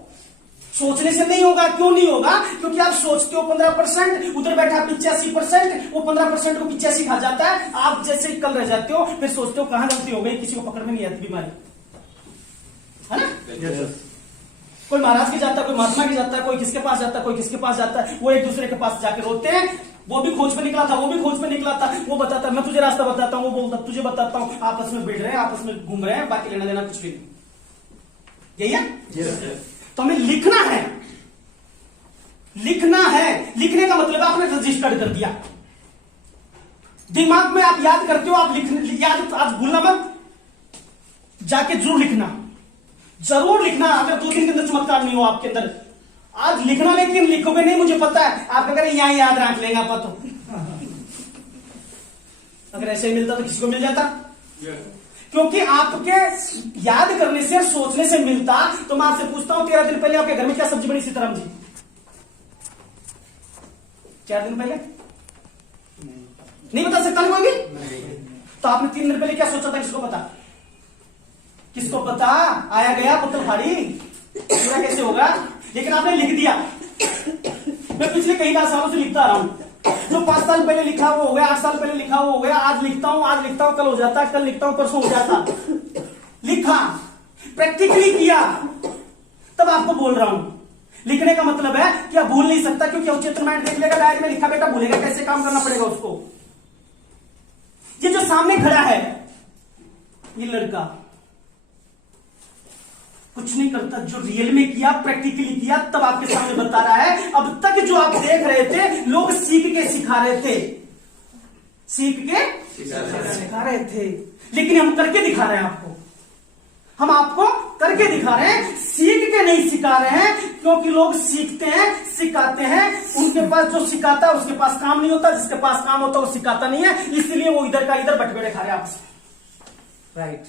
सोचने से नहीं होगा। क्यों नहीं होगा? क्योंकि आप सोचते हो 15%, उधर बैठा 85%, वो 15% को 85 खा जाता है। आप जैसे कल रह जाते हो, फिर सोचते हो कहां गलती हो गई, किसी को पकड़ में नहीं आती बीमारी। है ना? Yes, sir. कोई महाराज के जाता है, कोई महात्मा के जाता है, कोई किसके पास जाता है, कोई किसके पास जाता है, वो एक दूसरे के पास जाके रोते हैं। वो भी खोज पे निकला था, वो भी खोज पे निकला था, वो बताता है मैं तुझे रास्ता बताता हूँ, वो बोलता तुझे बताता हूँ, आपस में बैठ रहे हैं, आपस में घूम रहे हैं, बाकी लेना देना कुछ भी नहीं। यही है? Yes, sir. तो हमें लिखना है, लिखना है। लिखने का मतलब आपने रजिस्टर्ड कर दिया दिमाग में, आप याद करते हो, आप लिखने याद, आप भूलना मत, जाके जरूर लिखना, जरूर लिखना। अगर 2 दिन के अंदर चमत्कार नहीं हो आपके अंदर, आज लिखना, लेकिन लिखोगे नहीं, मुझे पता है आप अगर यहां याद रख लेंगे आप तो अगर ऐसे ही मिलता तो किसी को मिल जाता, Yes. क्योंकि आपके याद करने से, सोचने से मिलता। तो मैं आपसे पूछता हूं 13 दिन पहले आपके घर में क्या सब्जी बनी सीताराम जी? 4 दिन पहले नहीं बता सकता ना कोई भी? तो आपने 3 दिन पहले क्या सोचा था? किसको पता? किसको पता? आया गया पुत्र भारी, पूरा कैसे होगा? लेकिन आपने लिख दिया। मैं पिछले कई सालों से लिखता आ रहा हूं, जो 5 साल पहले लिखा वो हो गया, 8 साल पहले लिखा वो हो गया, आज लिखता हूं, आज लिखता हूं, कल हो जाता, कल लिखता हूं, परसों हो जाता। लिखा, प्रैक्टिकली किया, तब आपको बोल रहा हूं। लिखने का मतलब है कि आप भूल नहीं सकता, क्योंकि अवचेतन माइंड देख लेगा, डायरी में लिखा, बेटा भूलेगा कैसे, काम करना पड़ेगा उसको। ये जो सामने खड़ा है, ये लड़का कुछ नहीं करता, जो रियल में किया, प्रैक्टिकली किया, तब आपके सामने बता रहा है। अब तक जो आप देख रहे थे, लोग सीख के सिखा रहे थे, सीख के सिखा रहे थे, लेकिन हम करके दिखा रहे हैं आपको। हम आपको करके दिखा रहे हैं, सीख के नहीं सिखा रहे हैं, क्योंकि लोग सीखते हैं, सिखाते हैं, उनके पास जो सिखाता है उसके पास काम नहीं होता, जिसके पास काम होता है वो सिखाता नहीं है, इसलिए वो इधर का इधर बटबेड़े खा रहे हैं आपसे। राइट।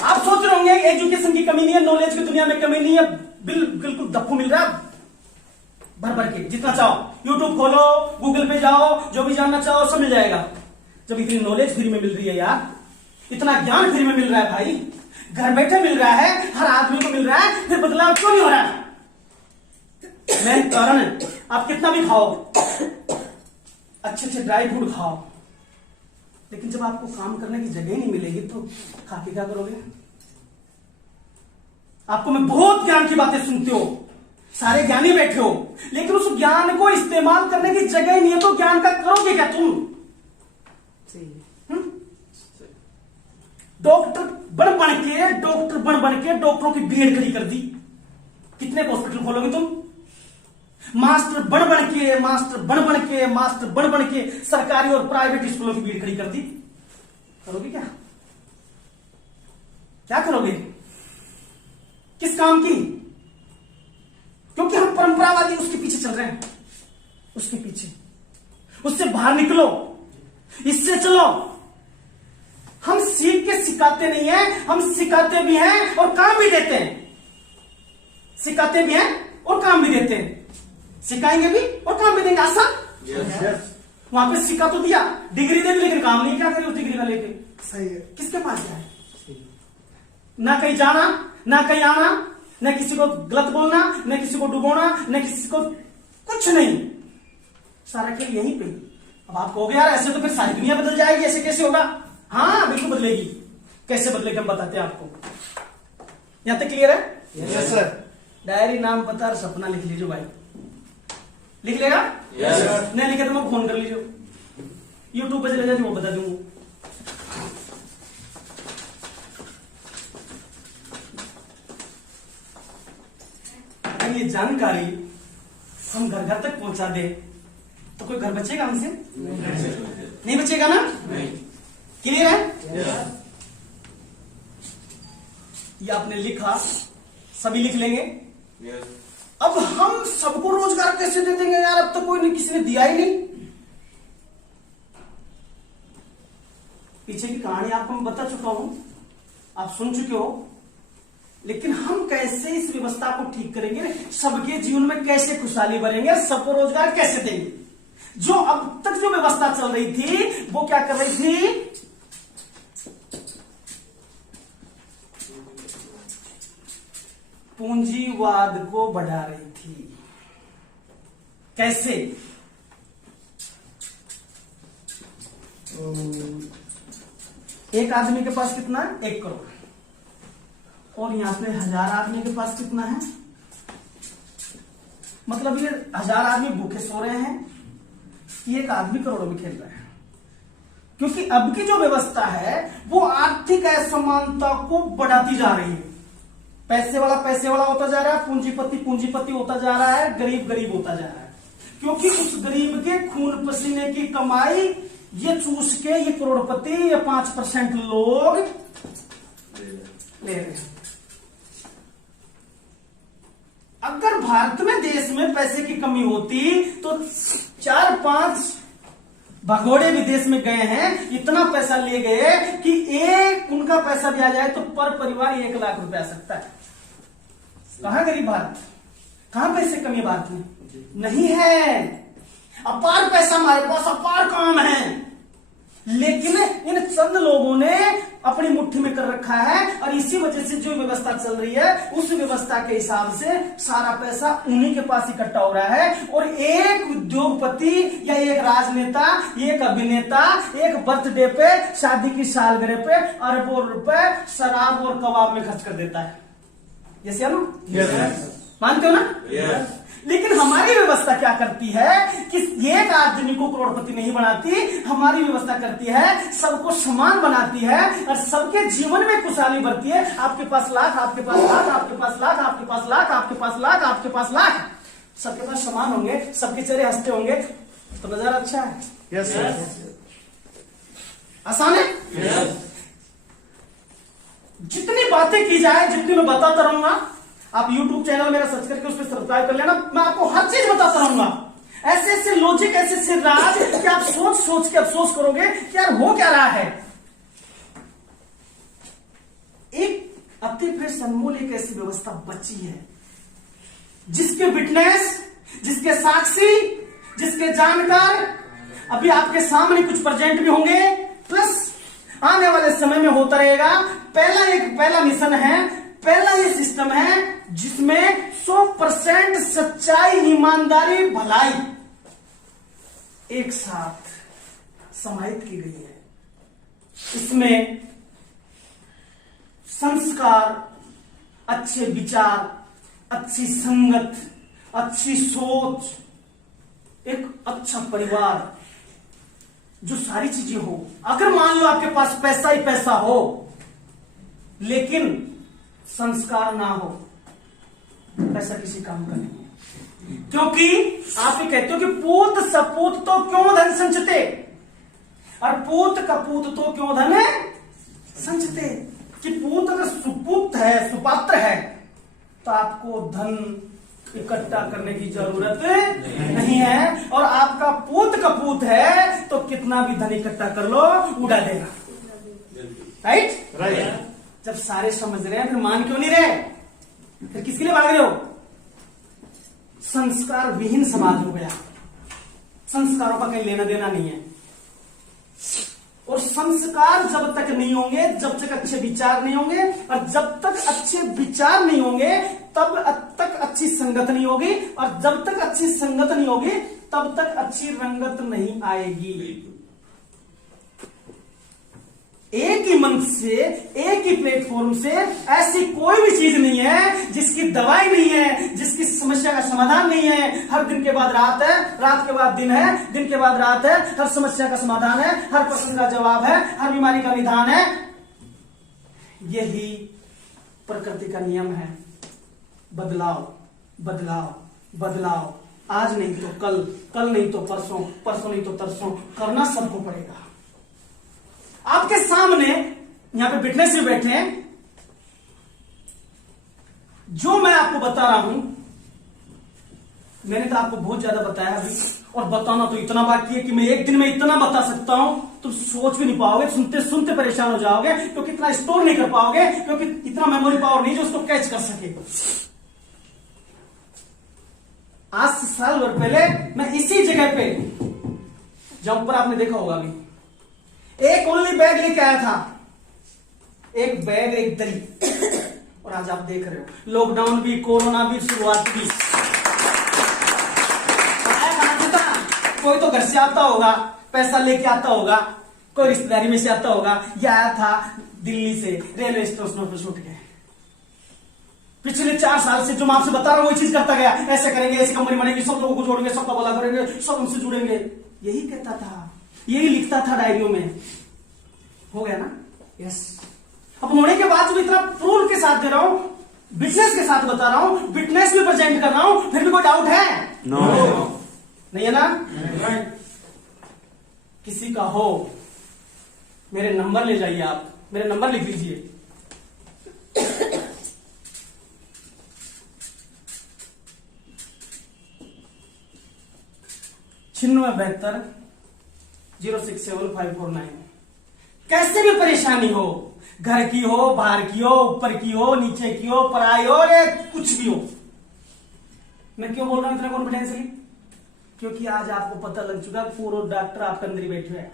आप सोच रहे होंगे एजुकेशन की कमी नहीं है, नॉलेज की दुनिया में कमी नहीं है, बिल्कुल दफ्फू मिल रहा है भर भर के, जितना चाहो। यूट्यूब खोलो, गूगल पे जाओ, जो भी जानना चाहो सब मिल जाएगा। जब इतनी नॉलेज फ्री में मिल रही है यार, इतना ज्ञान फ्री में मिल रहा है भाई, घर बैठे मिल रहा है, हर आदमी को मिल रहा है, फिर बदलाव क्यों नहीं हो रहा है? मेन कारण है, आप कितना भी खाओ, अच्छे अच्छे ड्राई फ्रूट खाओ, लेकिन जब आपको काम करने की जगह नहीं मिलेगी तो खा के क्या करोगे? आपको मैं बहुत ज्ञान की बातें सुनते हो, सारे ज्ञानी बैठे हो, लेकिन उस ज्ञान को इस्तेमाल करने की जगह ही नहीं है, तो ज्ञान का करोगे क्या तुम? डॉक्टर बन बन के डॉक्टरों की भीड़ खड़ी कर दी। कितने हॉस्पिटल खोलोगे तुम? मास्टर बन बन के सरकारी और प्राइवेट स्कूलों की भीड़ खड़ी कर दी। करोगे क्या? क्या करोगे? किस काम की? क्योंकि हम परंपरावादी उसके पीछे चल रहे हैं, उसके पीछे। उससे बाहर निकलो, इससे चलो। हम सीख के सिखाते नहीं हैं, हम सिखाते भी हैं और काम भी देते हैं। सिखाते भी हैं और काम भी देते हैं, सिखाएंगे भी और काम भी देंगे। आसान? Yes. वहां पे सिखा तो दिया, डिग्री दे दी, लेकिन काम नहीं क्या करे उस डिग्री का लेके? सही है। किसके पास जाए? ना कहीं जाना, ना कहीं आना, न किसी को गलत बोलना, न किसी को डुबोना, न किसी को कुछ नहीं, सारा खेल यहीं पे। अब आप कहोगे यार ऐसे तो फिर सारी दुनिया बदल जाएगी, ऐसे कैसे होगा? हाँ बिल्कुल बदलेगी। कैसे बदलेगी हम बताते हैं आपको। यहां तक क्लियर है? Yes sir. डायरी, नाम, पता और सपना लिख लीजिए भाई। लिख लेगा? Yes, sir. नहीं लिखे तो मैं फोन कर लीजिए, यूट्यूब पे चले जाए वो बता दूंगा। अगर ये जानकारी हम घर घर तक पहुंचा दे तो कोई घर बचेगा हमसे? नहीं बचेगा ना? नहीं। क्लियर है? Yes. ये आपने लिखा, सभी लिख लेंगे। Yes. अब हम सबको रोजगार कैसे दे देंगे यार? अब तो कोई नहीं, किसी ने दिया ही नहीं। पीछे की कहानी आपको मैं बता चुका हूं, आप सुन चुके हो, लेकिन हम कैसे इस व्यवस्था को ठीक करेंगे, सबके जीवन में कैसे खुशहाली भरेंगे, सबको रोजगार कैसे देंगे? जो अब तक जो व्यवस्था चल रही थी वो क्या कर रही थी? पूंजीवाद को बढ़ा रही थी। कैसे? एक आदमी के पास कितना है? 1 करोड़। और यहाँ पे 1000 आदमी के पास कितना है? मतलब ये 1000 आदमी भूखे सो रहे हैं, एक आदमी करोड़ों में खेल रहे हैं। क्योंकि अब की जो व्यवस्था है वो आर्थिक असमानता को बढ़ाती जा रही है। पैसे वाला होता जा रहा है, पूंजीपति होता जा रहा है, गरीब होता जा रहा है। क्योंकि उस गरीब के खून पसीने की कमाई ये चूस के ये करोड़पति या 5% लोग ले रहे हैं। अगर भारत में देश में पैसे की कमी होती तो 4-5 भगोड़े विदेश में गए हैं, इतना पैसा ले गए कि एक उनका पैसा दिया जाए तो पर परिवार 1 लाख रुपए आ सकता है। कहां गरीब भारत? कहां पैसे कमी भारत में? नहीं है। अपार पैसा हमारे पास, अपार काम है, लेकिन इन चंद लोगों ने अपनी मुट्ठी में कर रखा है। और इसी वजह से जो व्यवस्था चल रही है उस व्यवस्था के हिसाब से सारा पैसा उन्हीं के पास इकट्ठा हो रहा है। और एक उद्योगपति या एक राजनेता, एक अभिनेता एक बर्थडे पे, शादी की सालगिरह पे अरबों रुपए शराब और कबाब में खर्च कर देता है। यस या नो? मानते हो ना? Yes. लेकिन हमारी व्यवस्था क्या करती है कि एक आदमी को करोड़पति नहीं बनाती, हमारी व्यवस्था करती है सबको समान बनाती है और सबके जीवन में खुशहाली बढ़ती है। आपके पास लाख, आपके पास लाख, आपके पास लाख, आपके पास लाख, आपके पास लाख, आपके पास लाख, सबके पास समान होंगे, सबके चेहरे हंसते होंगे तो नजारा अच्छा है। Yes, sir. आसान है। Yes. जितनी बातें की जाए, जितनी मैं बताता रहूंगा, आप YouTube चैनल मेरा सर्च करके उस पर सब्सक्राइब कर लेना, मैं आपको हर चीज बताता रहूंगा। ऐसे ऐसे लॉजिक, ऐसे ऐसे राज कि आप सोच के अफसोस करोगे कि यार हो क्या रहा है। एक अति फिर अनमोल एक ऐसी व्यवस्था बची है जिसके विटनेस, जिसके साक्षी, जिसके जानकार अभी आपके सामने कुछ प्रेजेंट भी होंगे, प्लस आने वाले समय में होता रहेगा। पहला मिशन है, पहला ये सिस्टम है जिसमें 100% सच्चाई, ईमानदारी, भलाई एक साथ समाहित की गई है। इसमें संस्कार, अच्छे विचार, अच्छी संगत, अच्छी सोच, एक अच्छा परिवार, जो सारी चीजें हो। अगर मान लो आपके पास पैसा ही पैसा हो लेकिन संस्कार ना हो, पैसा किसी काम का नहीं है। क्योंकि आप ये कहते हो कि पूत सपूत तो क्यों धन संचते, और पूत कपूत तो क्यों धन संचते। कि पूत अगर सुपुत है, सुपात्र है, तो आपको धन इकट्ठा करने की जरूरत नहीं है। और आपका पूत कपूत है तो कितना भी धन इकट्ठा कर लो उड़ा देगा। राइट? जब सारे समझ रहे हैं फिर मान क्यों नहीं रहे? फिर किसके लिए भाग रहे हो? संस्कार विहीन समाज हो गया, संस्कारों का कहीं लेना देना नहीं है। और संस्कार जब तक नहीं होंगे, जब तक अच्छे विचार नहीं होंगे, और जब तक अच्छे विचार नहीं होंगे तब तक अच्छी संगत नहीं होगी, और जब तक अच्छी संगत नहीं होगी तब तक अच्छी रंगत नहीं आएगी। एक ही मंच से, एक ही प्लेटफॉर्म से ऐसी कोई भी चीज नहीं है जिसकी दवाई नहीं है, जिसकी समस्या का समाधान नहीं है। हर दिन के बाद रात है, रात के बाद दिन है, दिन के बाद रात है। हर समस्या का समाधान है, हर प्रश्न का जवाब है, हर बीमारी का निदान है। यही प्रकृति का नियम है। बदलाव, बदलाव, बदलाव। आज नहीं तो कल, कल नहीं तो परसों, परसों नहीं तो तरसों, करना सबको पड़ेगा। आपके सामने यहां पे विटनेस भी बैठे हैं। जो मैं आपको बता रहा हूं, मैंने तो आपको बहुत ज्यादा बताया अभी, और बताना तो इतना बाकी है कि मैं एक दिन में इतना बता सकता हूं तुम सोच भी नहीं पाओगे, सुनते सुनते परेशान हो जाओगे, क्योंकि इतना स्टोर नहीं कर पाओगे, क्योंकि इतना मेमोरी पावर नहीं जो उसको कैच कर सके। आज से साल भर पहले मैं इसी जगह पे, जहां पर आपने देखा होगा अभी, एक ओनली बैग लेके आया था, एक बैग, एक दरी। और आज आप देख रहे हो लॉकडाउन भी, कोरोना भी, शुरुआत भी। कोई तो घर से आता होगा, पैसा लेके आता होगा, कोई रिश्तेदारी में से आता होगा, या आया था दिल्ली से, रेलवे स्टेशन पर छूट गए। पिछले 4 साल से जो मैं आपसे बता रहा हूं वही चीज करता गया, ऐसे करेंगे, ऐसी कंपनी बनेगी, सब लोगों को जोड़ेंगे, सबका भला करेंगे, सब उनसे जुड़ेंगे, यही कहता था, यही लिखता था डायरियों में। हो गया ना? यस। अब होने के बाद जब इतना प्रूफ के साथ दे रहा हूं, बिजनेस के साथ बता रहा हूं, बिटनेस भी प्रेजेंट कर रहा हूं, फिर भी कोई डाउट है? नो। नहीं है ना? किसी का हो, मेरे नंबर ले जाइए, आप मेरे नंबर लिख लीजिए। 9672 कैसे भी परेशानी हो, घर की हो, बाहर की हो, ऊपर की हो, नीचे की हो, पराई हो, या कुछ भी हो। मैं क्यों बोल रहा हूं इतना कॉन्फिडेंसली? क्योंकि आज आपको पता लग चुका है पूरा डॉक्टर आपके अंदर ही बैठे हैं।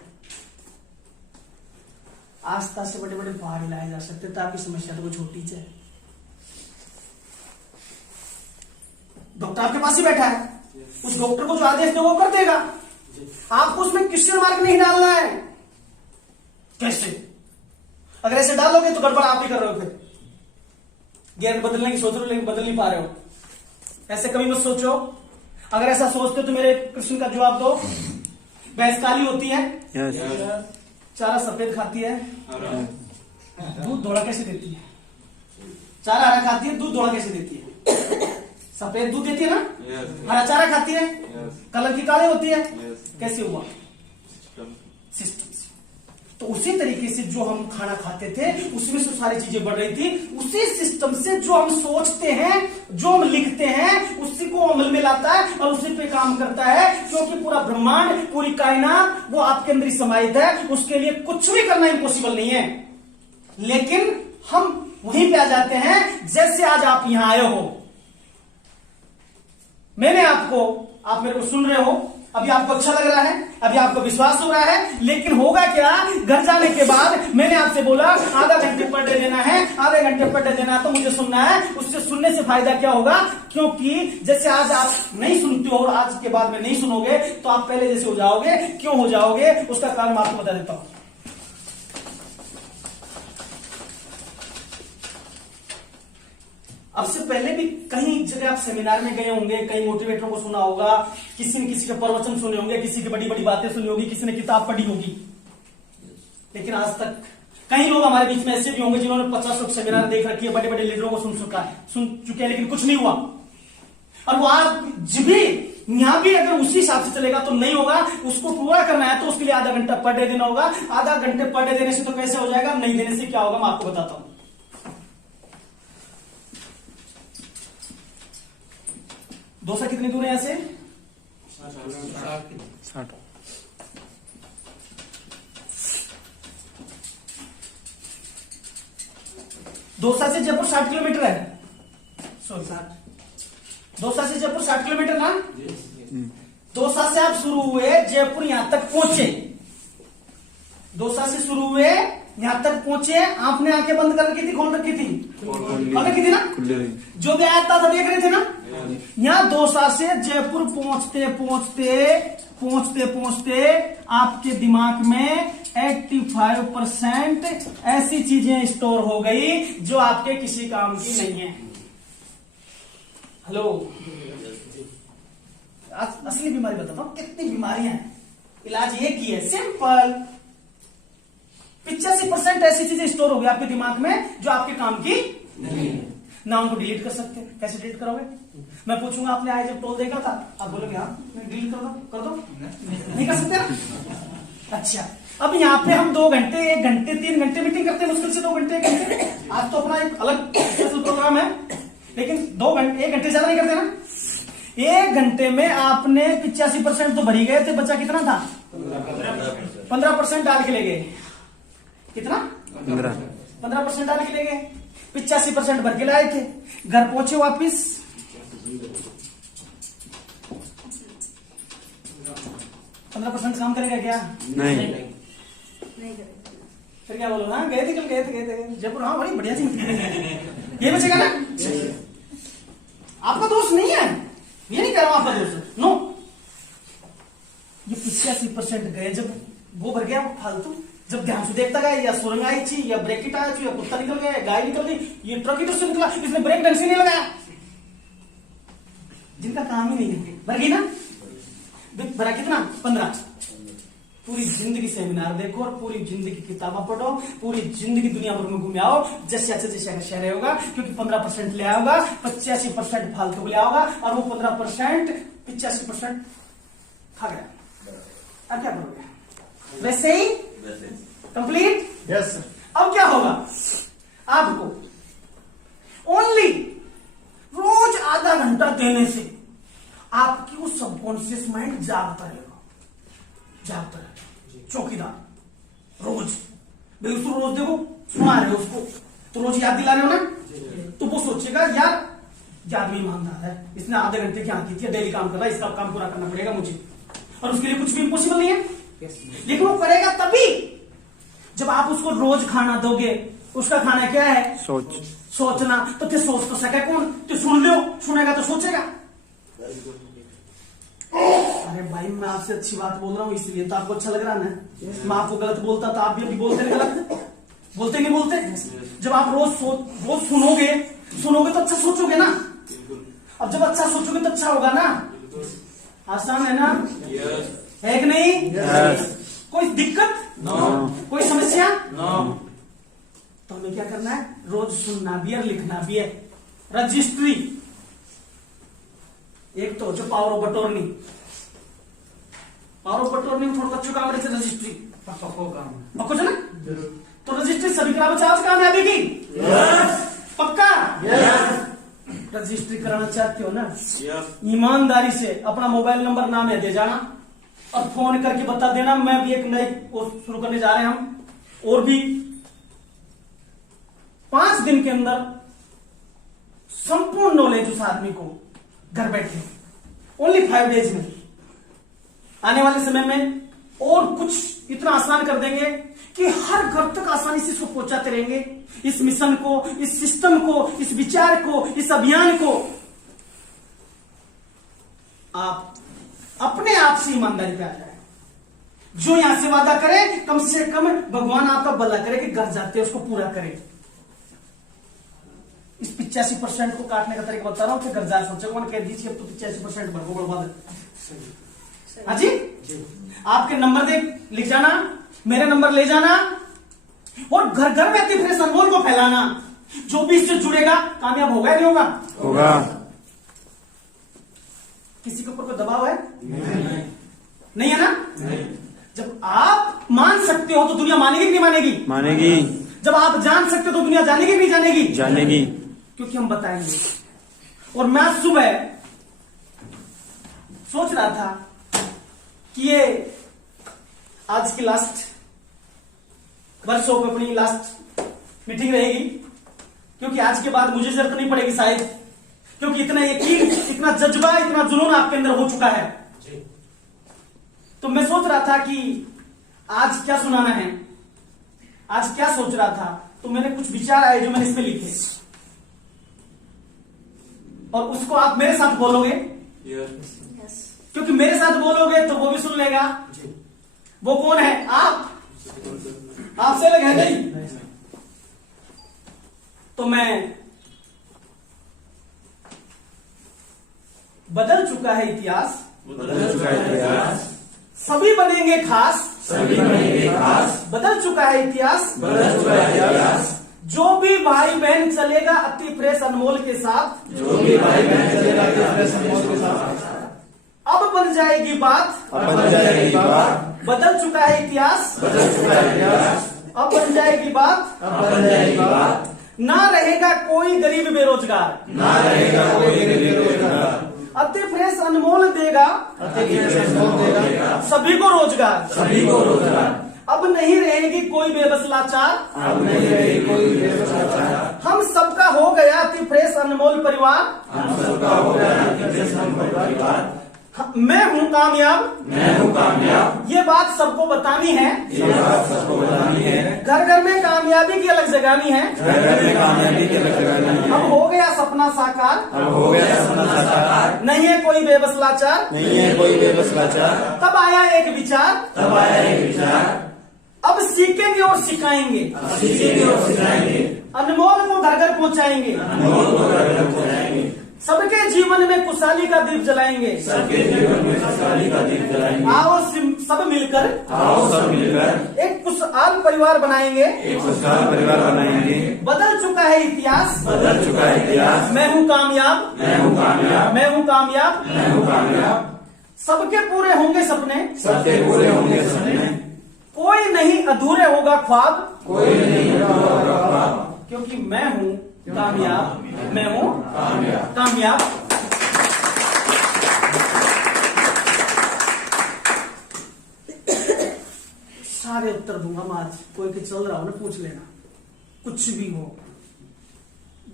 आस्था से बड़े बड़े पहाड़ हिलाए जा सकते, तो आपकी समस्या तो वो छोटी सी है। डॉक्टर आपके पास ही बैठा है, उस डॉक्टर को जो आदेश दे वो कर देगा। आपको उसमें क्वेश्चन मार्क नहीं डालना है। कैसे? अगर ऐसे डालोगे तो गड़बड़ आप ही कर रहे हो, फिर गियर बदलने की सोच रहे हो लेकिन बदल नहीं पा रहे हो। ऐसे कभी मत सोचो। अगर ऐसा सोचते हो तो मेरे क्वेश्चन का जवाब दो। भैंस काली होती है, चारा सफेद खाती है, दूध धोड़ा कैसे देती है? चारा हरा खाती है, दूध धोड़ा कैसे देती है? सफेद दूध देती है ना, हरा चारा खाती है, कलर की काली होती है। कैसे हुआ? सिस्टम से। तो उसी तरीके से जो हम खाना खाते थे उसमें से सारी चीजें बढ़ रही थी। उसी सिस्टम से जो हम सोचते हैं, जो हम लिखते हैं, उसी को अमल में लाता है और उसी पे काम करता है। क्योंकि पूरा ब्रह्मांड, पूरी कायनात वो आपके अंदर ही समाहित है। उसके लिए कुछ भी करना इम्पॉसिबल नहीं है। लेकिन हम वहीं पे आ जाते हैं जैसे आज आप यहां आए हो। मैंने आपको, आप मेरे को सुन रहे हो, अभी आपको अच्छा लग रहा है, अभी आपको विश्वास हो रहा है, लेकिन होगा क्या? घर जाने के बाद मैंने आपसे बोला आधा घंटे पर डे देना है, आधे घंटे पर डे देना है, तो मुझे सुनना है। उससे सुनने से फायदा क्या होगा? क्योंकि जैसे आज आप नहीं सुनते हो और आज के बाद में नहीं सुनोगे तो आप पहले जैसे हो जाओगे। क्यों हो जाओगे? उसका कारण मैं आपको बता देता हूं। अब से पहले भी कहीं जगह आप सेमिनार में गए होंगे, कई मोटिवेटरों को सुना होगा, किसी ने किसी के प्रवचन सुने होंगे, किसी की बड़ी बड़ी बातें सुनी होगी, किसी ने किताब पढ़ी होगी। लेकिन आज तक कई लोग हमारे बीच में ऐसे भी होंगे जिन्होंने 50 सेमिनार देख रखी है, बड़े बड़े लीडरों को सुन चुके हैं, लेकिन कुछ नहीं हुआ। और वो आज भी यहां भी अगर उसी हिसाब से चलेगा तो नहीं होगा। उसको पूरा करना है तो उसके लिए आधा घंटा पर डे देना होगा। आधा घंटे पर डे देने से तो कैसे हो जाएगा? नहीं देने से क्या होगा मैं आपको बताता हूं। दोसा कितनी दूर है यहां से? 60। दोसा से जयपुर 60 किलोमीटर है। सॉरी 60। दोसा से जयपुर 60 किलोमीटर ना? दोसा से आप शुरू हुए, जयपुर यहां तक पहुंचे। दोसा से शुरू हुए, यहां तक पहुंचे, आपने आंखें बंद कर रखी थी, खोल रखी थी? खोल रखी थी ना? जो भी आया था देख रहे थे ना? यहां दोसा से जयपुर पहुंचते पहुंचते पहुंचते पहुंचते आपके दिमाग में 85% ऐसी चीजें स्टोर हो गई जो आपके किसी काम की नहीं है। हेलो, असली बीमारी बताता हूं, कितनी बीमारियां हैं, इलाज ये की है, सिंपल। 85% ऐसी चीजें स्टोर हो गई आपके दिमाग में जो आपके काम की नहीं है। ना उनको डिलीट कर सकते। कैसे डिलीट करोगे? मैं पूछूंगा आपने आज जब टोल देखा था, आप बोलोगे हाँ मैं डिलीट कर दो नहीं कर सकते ना? अच्छा, अब यहाँ पे हम 2 घंटे, 1 घंटे, 3 घंटे मीटिंग करते हैं, मुश्किल से 2 घंटे, 1 घंटे। आज तो अपना एक अलग स्पेशल प्रोग्राम है, लेकिन 2 घंटे, 1 घंटे ज्यादा नहीं करते ना? 1 घंटे में आपने 85% तो भरी गए थे, बचा कितना था? 15% डाल के ले गए। कितना? 15% डाल के ले गए, 85% भर के लाए थे। घर पहुंचे वापिस, 15% काम करेगा क्या? नहीं। फिर क्या बोलो? हाँ गए थे, कल गए थे जयपुर। हाँ बड़ी बढ़िया चीज, ये बचेगा ना? आपका दोस्त नहीं है, ये नहीं कह रहा हूं आपका दोस्त, नो। ये 85% गए, जब वो भर गया फालतू, जब ध्यान से देखता गया, या सुरंग आई थी, या ब्रेक आया थी, या कुत्ता निकल गया, या गाय निकल गई, ये ट्रक इधर से निकला, इसने ब्रेक ढंग से नहीं लगाया। जिनका काम ही नहीं है, भर गई ना, भरा कितना 15। पूरी जिंदगी सेमिनार देखो और पूरी जिंदगी किताबें पढ़ो, पूरी जिंदगी दुनिया भर में घूमे आओ, जैसे का शहर होगा, क्योंकि 15% ले आओगा, 85% फालतू ले आओगा, और वो 15% 85% खा गया। अब क्या करोगे? वैसे ही कंप्लीट। Yes sir. अब क्या होगा? आपको ओनली रोज आधा घंटा देने से आपकी वो सबकॉन्शियस माइंड जागता रहेगा, चौकीदार रोज। भाई उसको रोज देखो, सुना रहे हो उसको, तो रोज याद दिला रहे हो ना, तो वो सोचेगा यार ये आदमी ईमानदार है, इसने आधे घंटे की आती थी, डेली काम कर रहा है, इसका काम पूरा करना पड़ेगा मुझे, और उसके लिए कुछ भी इम्पॉसिबल नहीं है। लेकिन वो करेगा तभी जब आप उसको रोज खाना दोगे। उसका खाना क्या है? सोचना। तो फिर सोच तो सके कौन? तो सुन लो, सुनेगा तो सोचेगा। अरे भाई मैं आपसे अच्छी बात बोल रहा हूँ, इसलिए तो आपको अच्छा लग रहा है ना। मैं आपको गलत बोलता तो आप भी अभी बोलते नहीं, गलत बोलते नहीं बोलते। जब आप रोज सुनोगे तो अच्छा सोचोगे ना। अब जब अच्छा सोचोगे तो अच्छा होगा ना। आसान है ना? है कि नहीं? कोई दिक्कत? कोई समस्या? तो हमें क्या करना है? रोज सुनना भी है, लिखना भी है। रजिस्ट्री एक तो जो पावर ऑफ अटॉर्नी में थोड़ा बच्चों काम रहते, रजिस्ट्री पक्को ना। तो रजिस्ट्री सभी का चार्ज कामयाबी की पक्का। रजिस्ट्री कराना चाहते हो ना? ईमानदारी से अपना मोबाइल नंबर नाम है दे जाना और फोन करके बता देना, मैं भी एक नई कोर्स शुरू करने जा रहे हैं हम, और भी 5 दिन के अंदर संपूर्ण नॉलेज उस आदमी को घर बैठे, ओनली 5 डेज में, आने वाले समय में और कुछ इतना आसान कर देंगे कि हर घर तक आसानी से इसको पहुंचाते रहेंगे। इस मिशन को, इस सिस्टम को, इस विचार को, इस अभियान को आप अपने आप से ईमानदारी पे आ जाए। जो यहां से वादा करे, कम से कम भगवान आपका भला करे कि घर जाते उसको पूरा करे। इस 85% को काटने का तरीका बता रहा हूं, फिर घर जा सोचेगा, मैंने कह दीजिए अब तो 85% भर बढ़वा दे। हाँ जी, आपके नंबर लिख जाना, मेरे नंबर ले जाना, और घर घर में अपनी फ्रेश अनमोल को फैलाना। जो भी इससे जुड़ेगा कामयाब होगा या नहीं होगा? होगा। किसी के ऊपर कोई दबाव है? नहीं है ना? जब आप मान सकते हो तो दुनिया मानेगी कि नहीं मानेगी? मानेगी। जब आप जान सकते हो तो दुनिया जानेगी कि नहीं जानेगी? जानेगी। क्योंकि हम बताएंगे। और मैं सुबह सोच रहा था कि ये आज की लास्ट वर्कशॉप, अपनी लास्ट मीटिंग रहेगी, क्योंकि आज के बाद मुझे जरूरत नहीं पड़ेगी शायद, क्योंकि इतना यकीन, इतना जज्बा, इतना जुनून आपके अंदर हो चुका है। तो मैं सोच रहा था कि आज क्या सुनाना है, आज क्या सोच रहा था, तो मैंने कुछ विचार आए जो मैंने इसमें लिखे, और उसको आप मेरे साथ बोलोगे। क्योंकि मेरे साथ बोलोगे तो वो भी सुन लेगा। वो कौन है? आपसे अलग है नहीं। तो मैं बदल चुका है इतिहास, सभी बनेंगे खास, बदल चुका है इतिहास, जो भी भाई बहन चलेगा अति फ्रेश अनमोल के साथ, अब बन जाएगी बात, बदल चुका है इतिहास, अब बन जाएगी बात, ना रहेगा कोई गरीब बेरोजगार, अति फ्रेश अनमोल देगा, सभी को रोजगार, अब नहीं रहेगी कोई बेबस लाचार, हम सबका हो गया अति फ्रेश अनमोल परिवार, मैं हूं कामयाब, ये बात सबको बतानी है, घर घर में कामयाबी की अलग जगानी है, अब हो गया सपना साकार, नहीं है कोई बेबस लाचार, तब आया एक विचार, अब सीखे सिखाएंगे, अनमोल को घर घर पहुंचाएंगे, सबके जीवन में खुशहाली का दीप जलाएंगे। आओ सब मिलकर एक खुशहाल परिवार बनाएंगे। बदल चुका है इतिहास, मैं हूँ कामयाब, मैं हूँ कामयाब। सबके पूरे होंगे सपने, कोई नहीं अधूरे होगा ख्वाब, क्योंकि मैं हूँ कामयाब, मैं हूँ कामयाब। सारे उत्तर दूंगा मैं आज, कोई के चल रहा हो ना पूछ लेना, कुछ भी हो।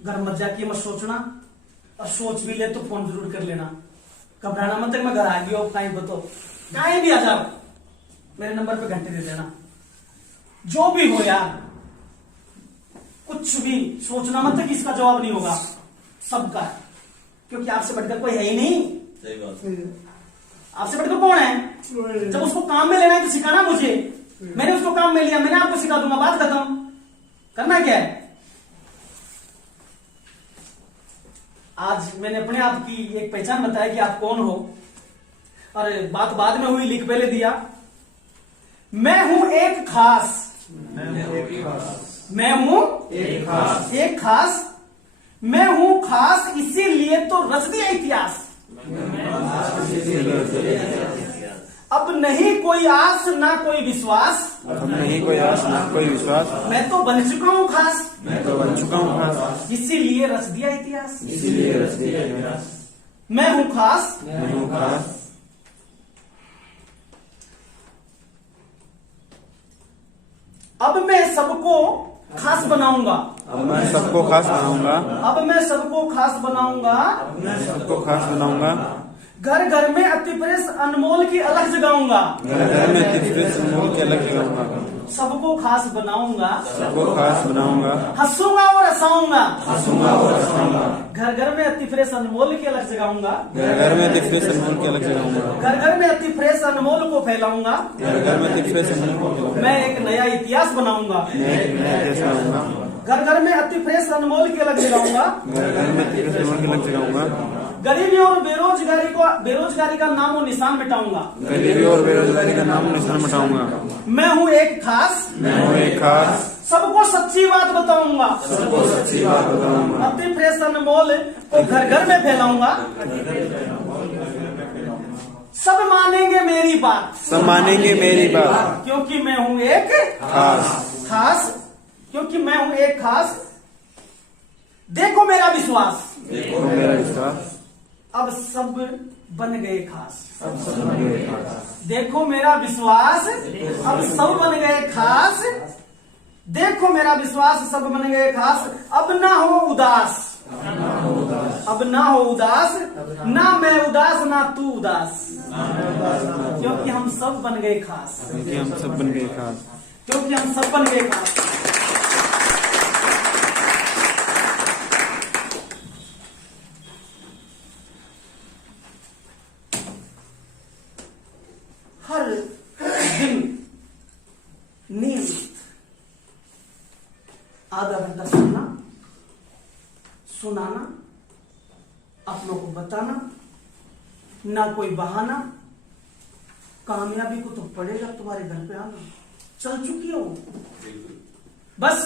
घर मत जाके मत सोचना, और सोच भी ले तो फोन जरूर कर लेना। घबराना मत, मैं घर आ गया हो कहीं बताओ, कहीं भी आ जाओ, मेरे नंबर पे घंटे दे देना। जो भी हो यार, कुछ भी सोचना मत कि इसका जवाब नहीं होगा, सबका, क्योंकि आपसे बढ़कर कोई है ही नहीं। सही बात। आपसे बढ़कर कौन है? जब उसको काम में लेना है तो सिखाना मुझे, मैंने उसको काम में लिया, मैंने आपको सिखा दूंगा, बात खत्म। करना क्या है? आज मैंने अपने आप की एक पहचान बताया कि आप कौन हो, और बात बाद में हुई, लिख पहले दिया। मैं हूं एक खास, मैं हूं एक खास, मैं हूं खास, इसीलिए तो रच दिया इतिहास। अब नहीं कोई आस ना कोई विश्वास, अब नहीं कोई आस ना कोई विश्वास, मैं तो बन चुका हूं खास, मैं तो बन चुका हूँ खास, इसीलिए रच दिया इतिहास। इसीलिए रच दिया इतिहास। मैं हूं खास, मैं हूँ खास, अब मैं सबको खास बनाऊंगा, अब मैं सबको खास बनाऊंगा, अब मैं सबको खास बनाऊंगा। सबको खास बनाऊंगा, घर घर में अति प्रेस अनमोल की अलग जगाऊंगा, घर घर में दिव्य समूह के अलग जगाऊंगा, सबको खास बनाऊंगा, सबको खास बनाऊंगा, हंसूंगा और हंसाऊंगा, हंसूंगा और हंसाऊंगा, घर घर में अति फ्रेश अनमोल की अलग जगाऊंगा, घर घर में दिव्य समूह के अलग जगाऊंगा, घर घर में अति फ्रेश अनमोल को फैलाऊंगा। घर घर में दिव्य समूह के अलग, मैं एक नया इतिहास बनाऊंगा, मैं एक नया देश बनाऊंगा, घर घर में अति फ्रेश अनमोल की अलग जगाऊंगा। घर घर में दिव्य समूह के अलग जगाऊंगा, गरीबी और बेरोजगारी का नाम और निशान मिटाऊंगा। गरीबी और बेरोजगारी का नाम निशान मिटाऊंगा। मैं हूँ एक खास, मैं हूँ एक खास, सबको सच्ची बात बताऊंगा, सबको सच्ची बात बताऊंगा, अति फ्रेश अनमोल को घर घर में फैलाऊंगा। सब मानेंगे मेरी बात, सब मानेंगे मेरी बात, क्योंकि मैं हूँ एक खास, क्योंकि मैं हूँ एक खास। देखो मेरा विश्वास, देखो मेरा विश्वास, अब सब बन गए खास। अब सब बन गए खास, देखो मेरा विश्वास, अब सब बन गए खास। देखो मेरा विश्वास, सब बन गए खास। अब ना हो उदास, अब ना हो उदास, ना मैं उदास ना तू उदास, क्योंकि हम सब बन गए खास, क्योंकि हम सब बन गए खास, क्योंकि हम सब बन गए खास। हर दिन नियमित आधा घंटा सुनाना, अपनों को बताना, ना कोई बहाना। कामयाबी को तो पड़ेगा तुम्हारे घर पे आना, चल चुकी हो, बस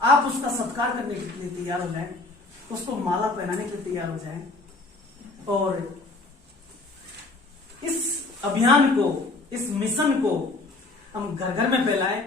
आप उसका सत्कार करने के लिए तैयार हो जाएं, उसको माला पहनाने के लिए तैयार हो जाएं, और इस अभियान को, इस मिशन को हम घर घर में फैलाएं।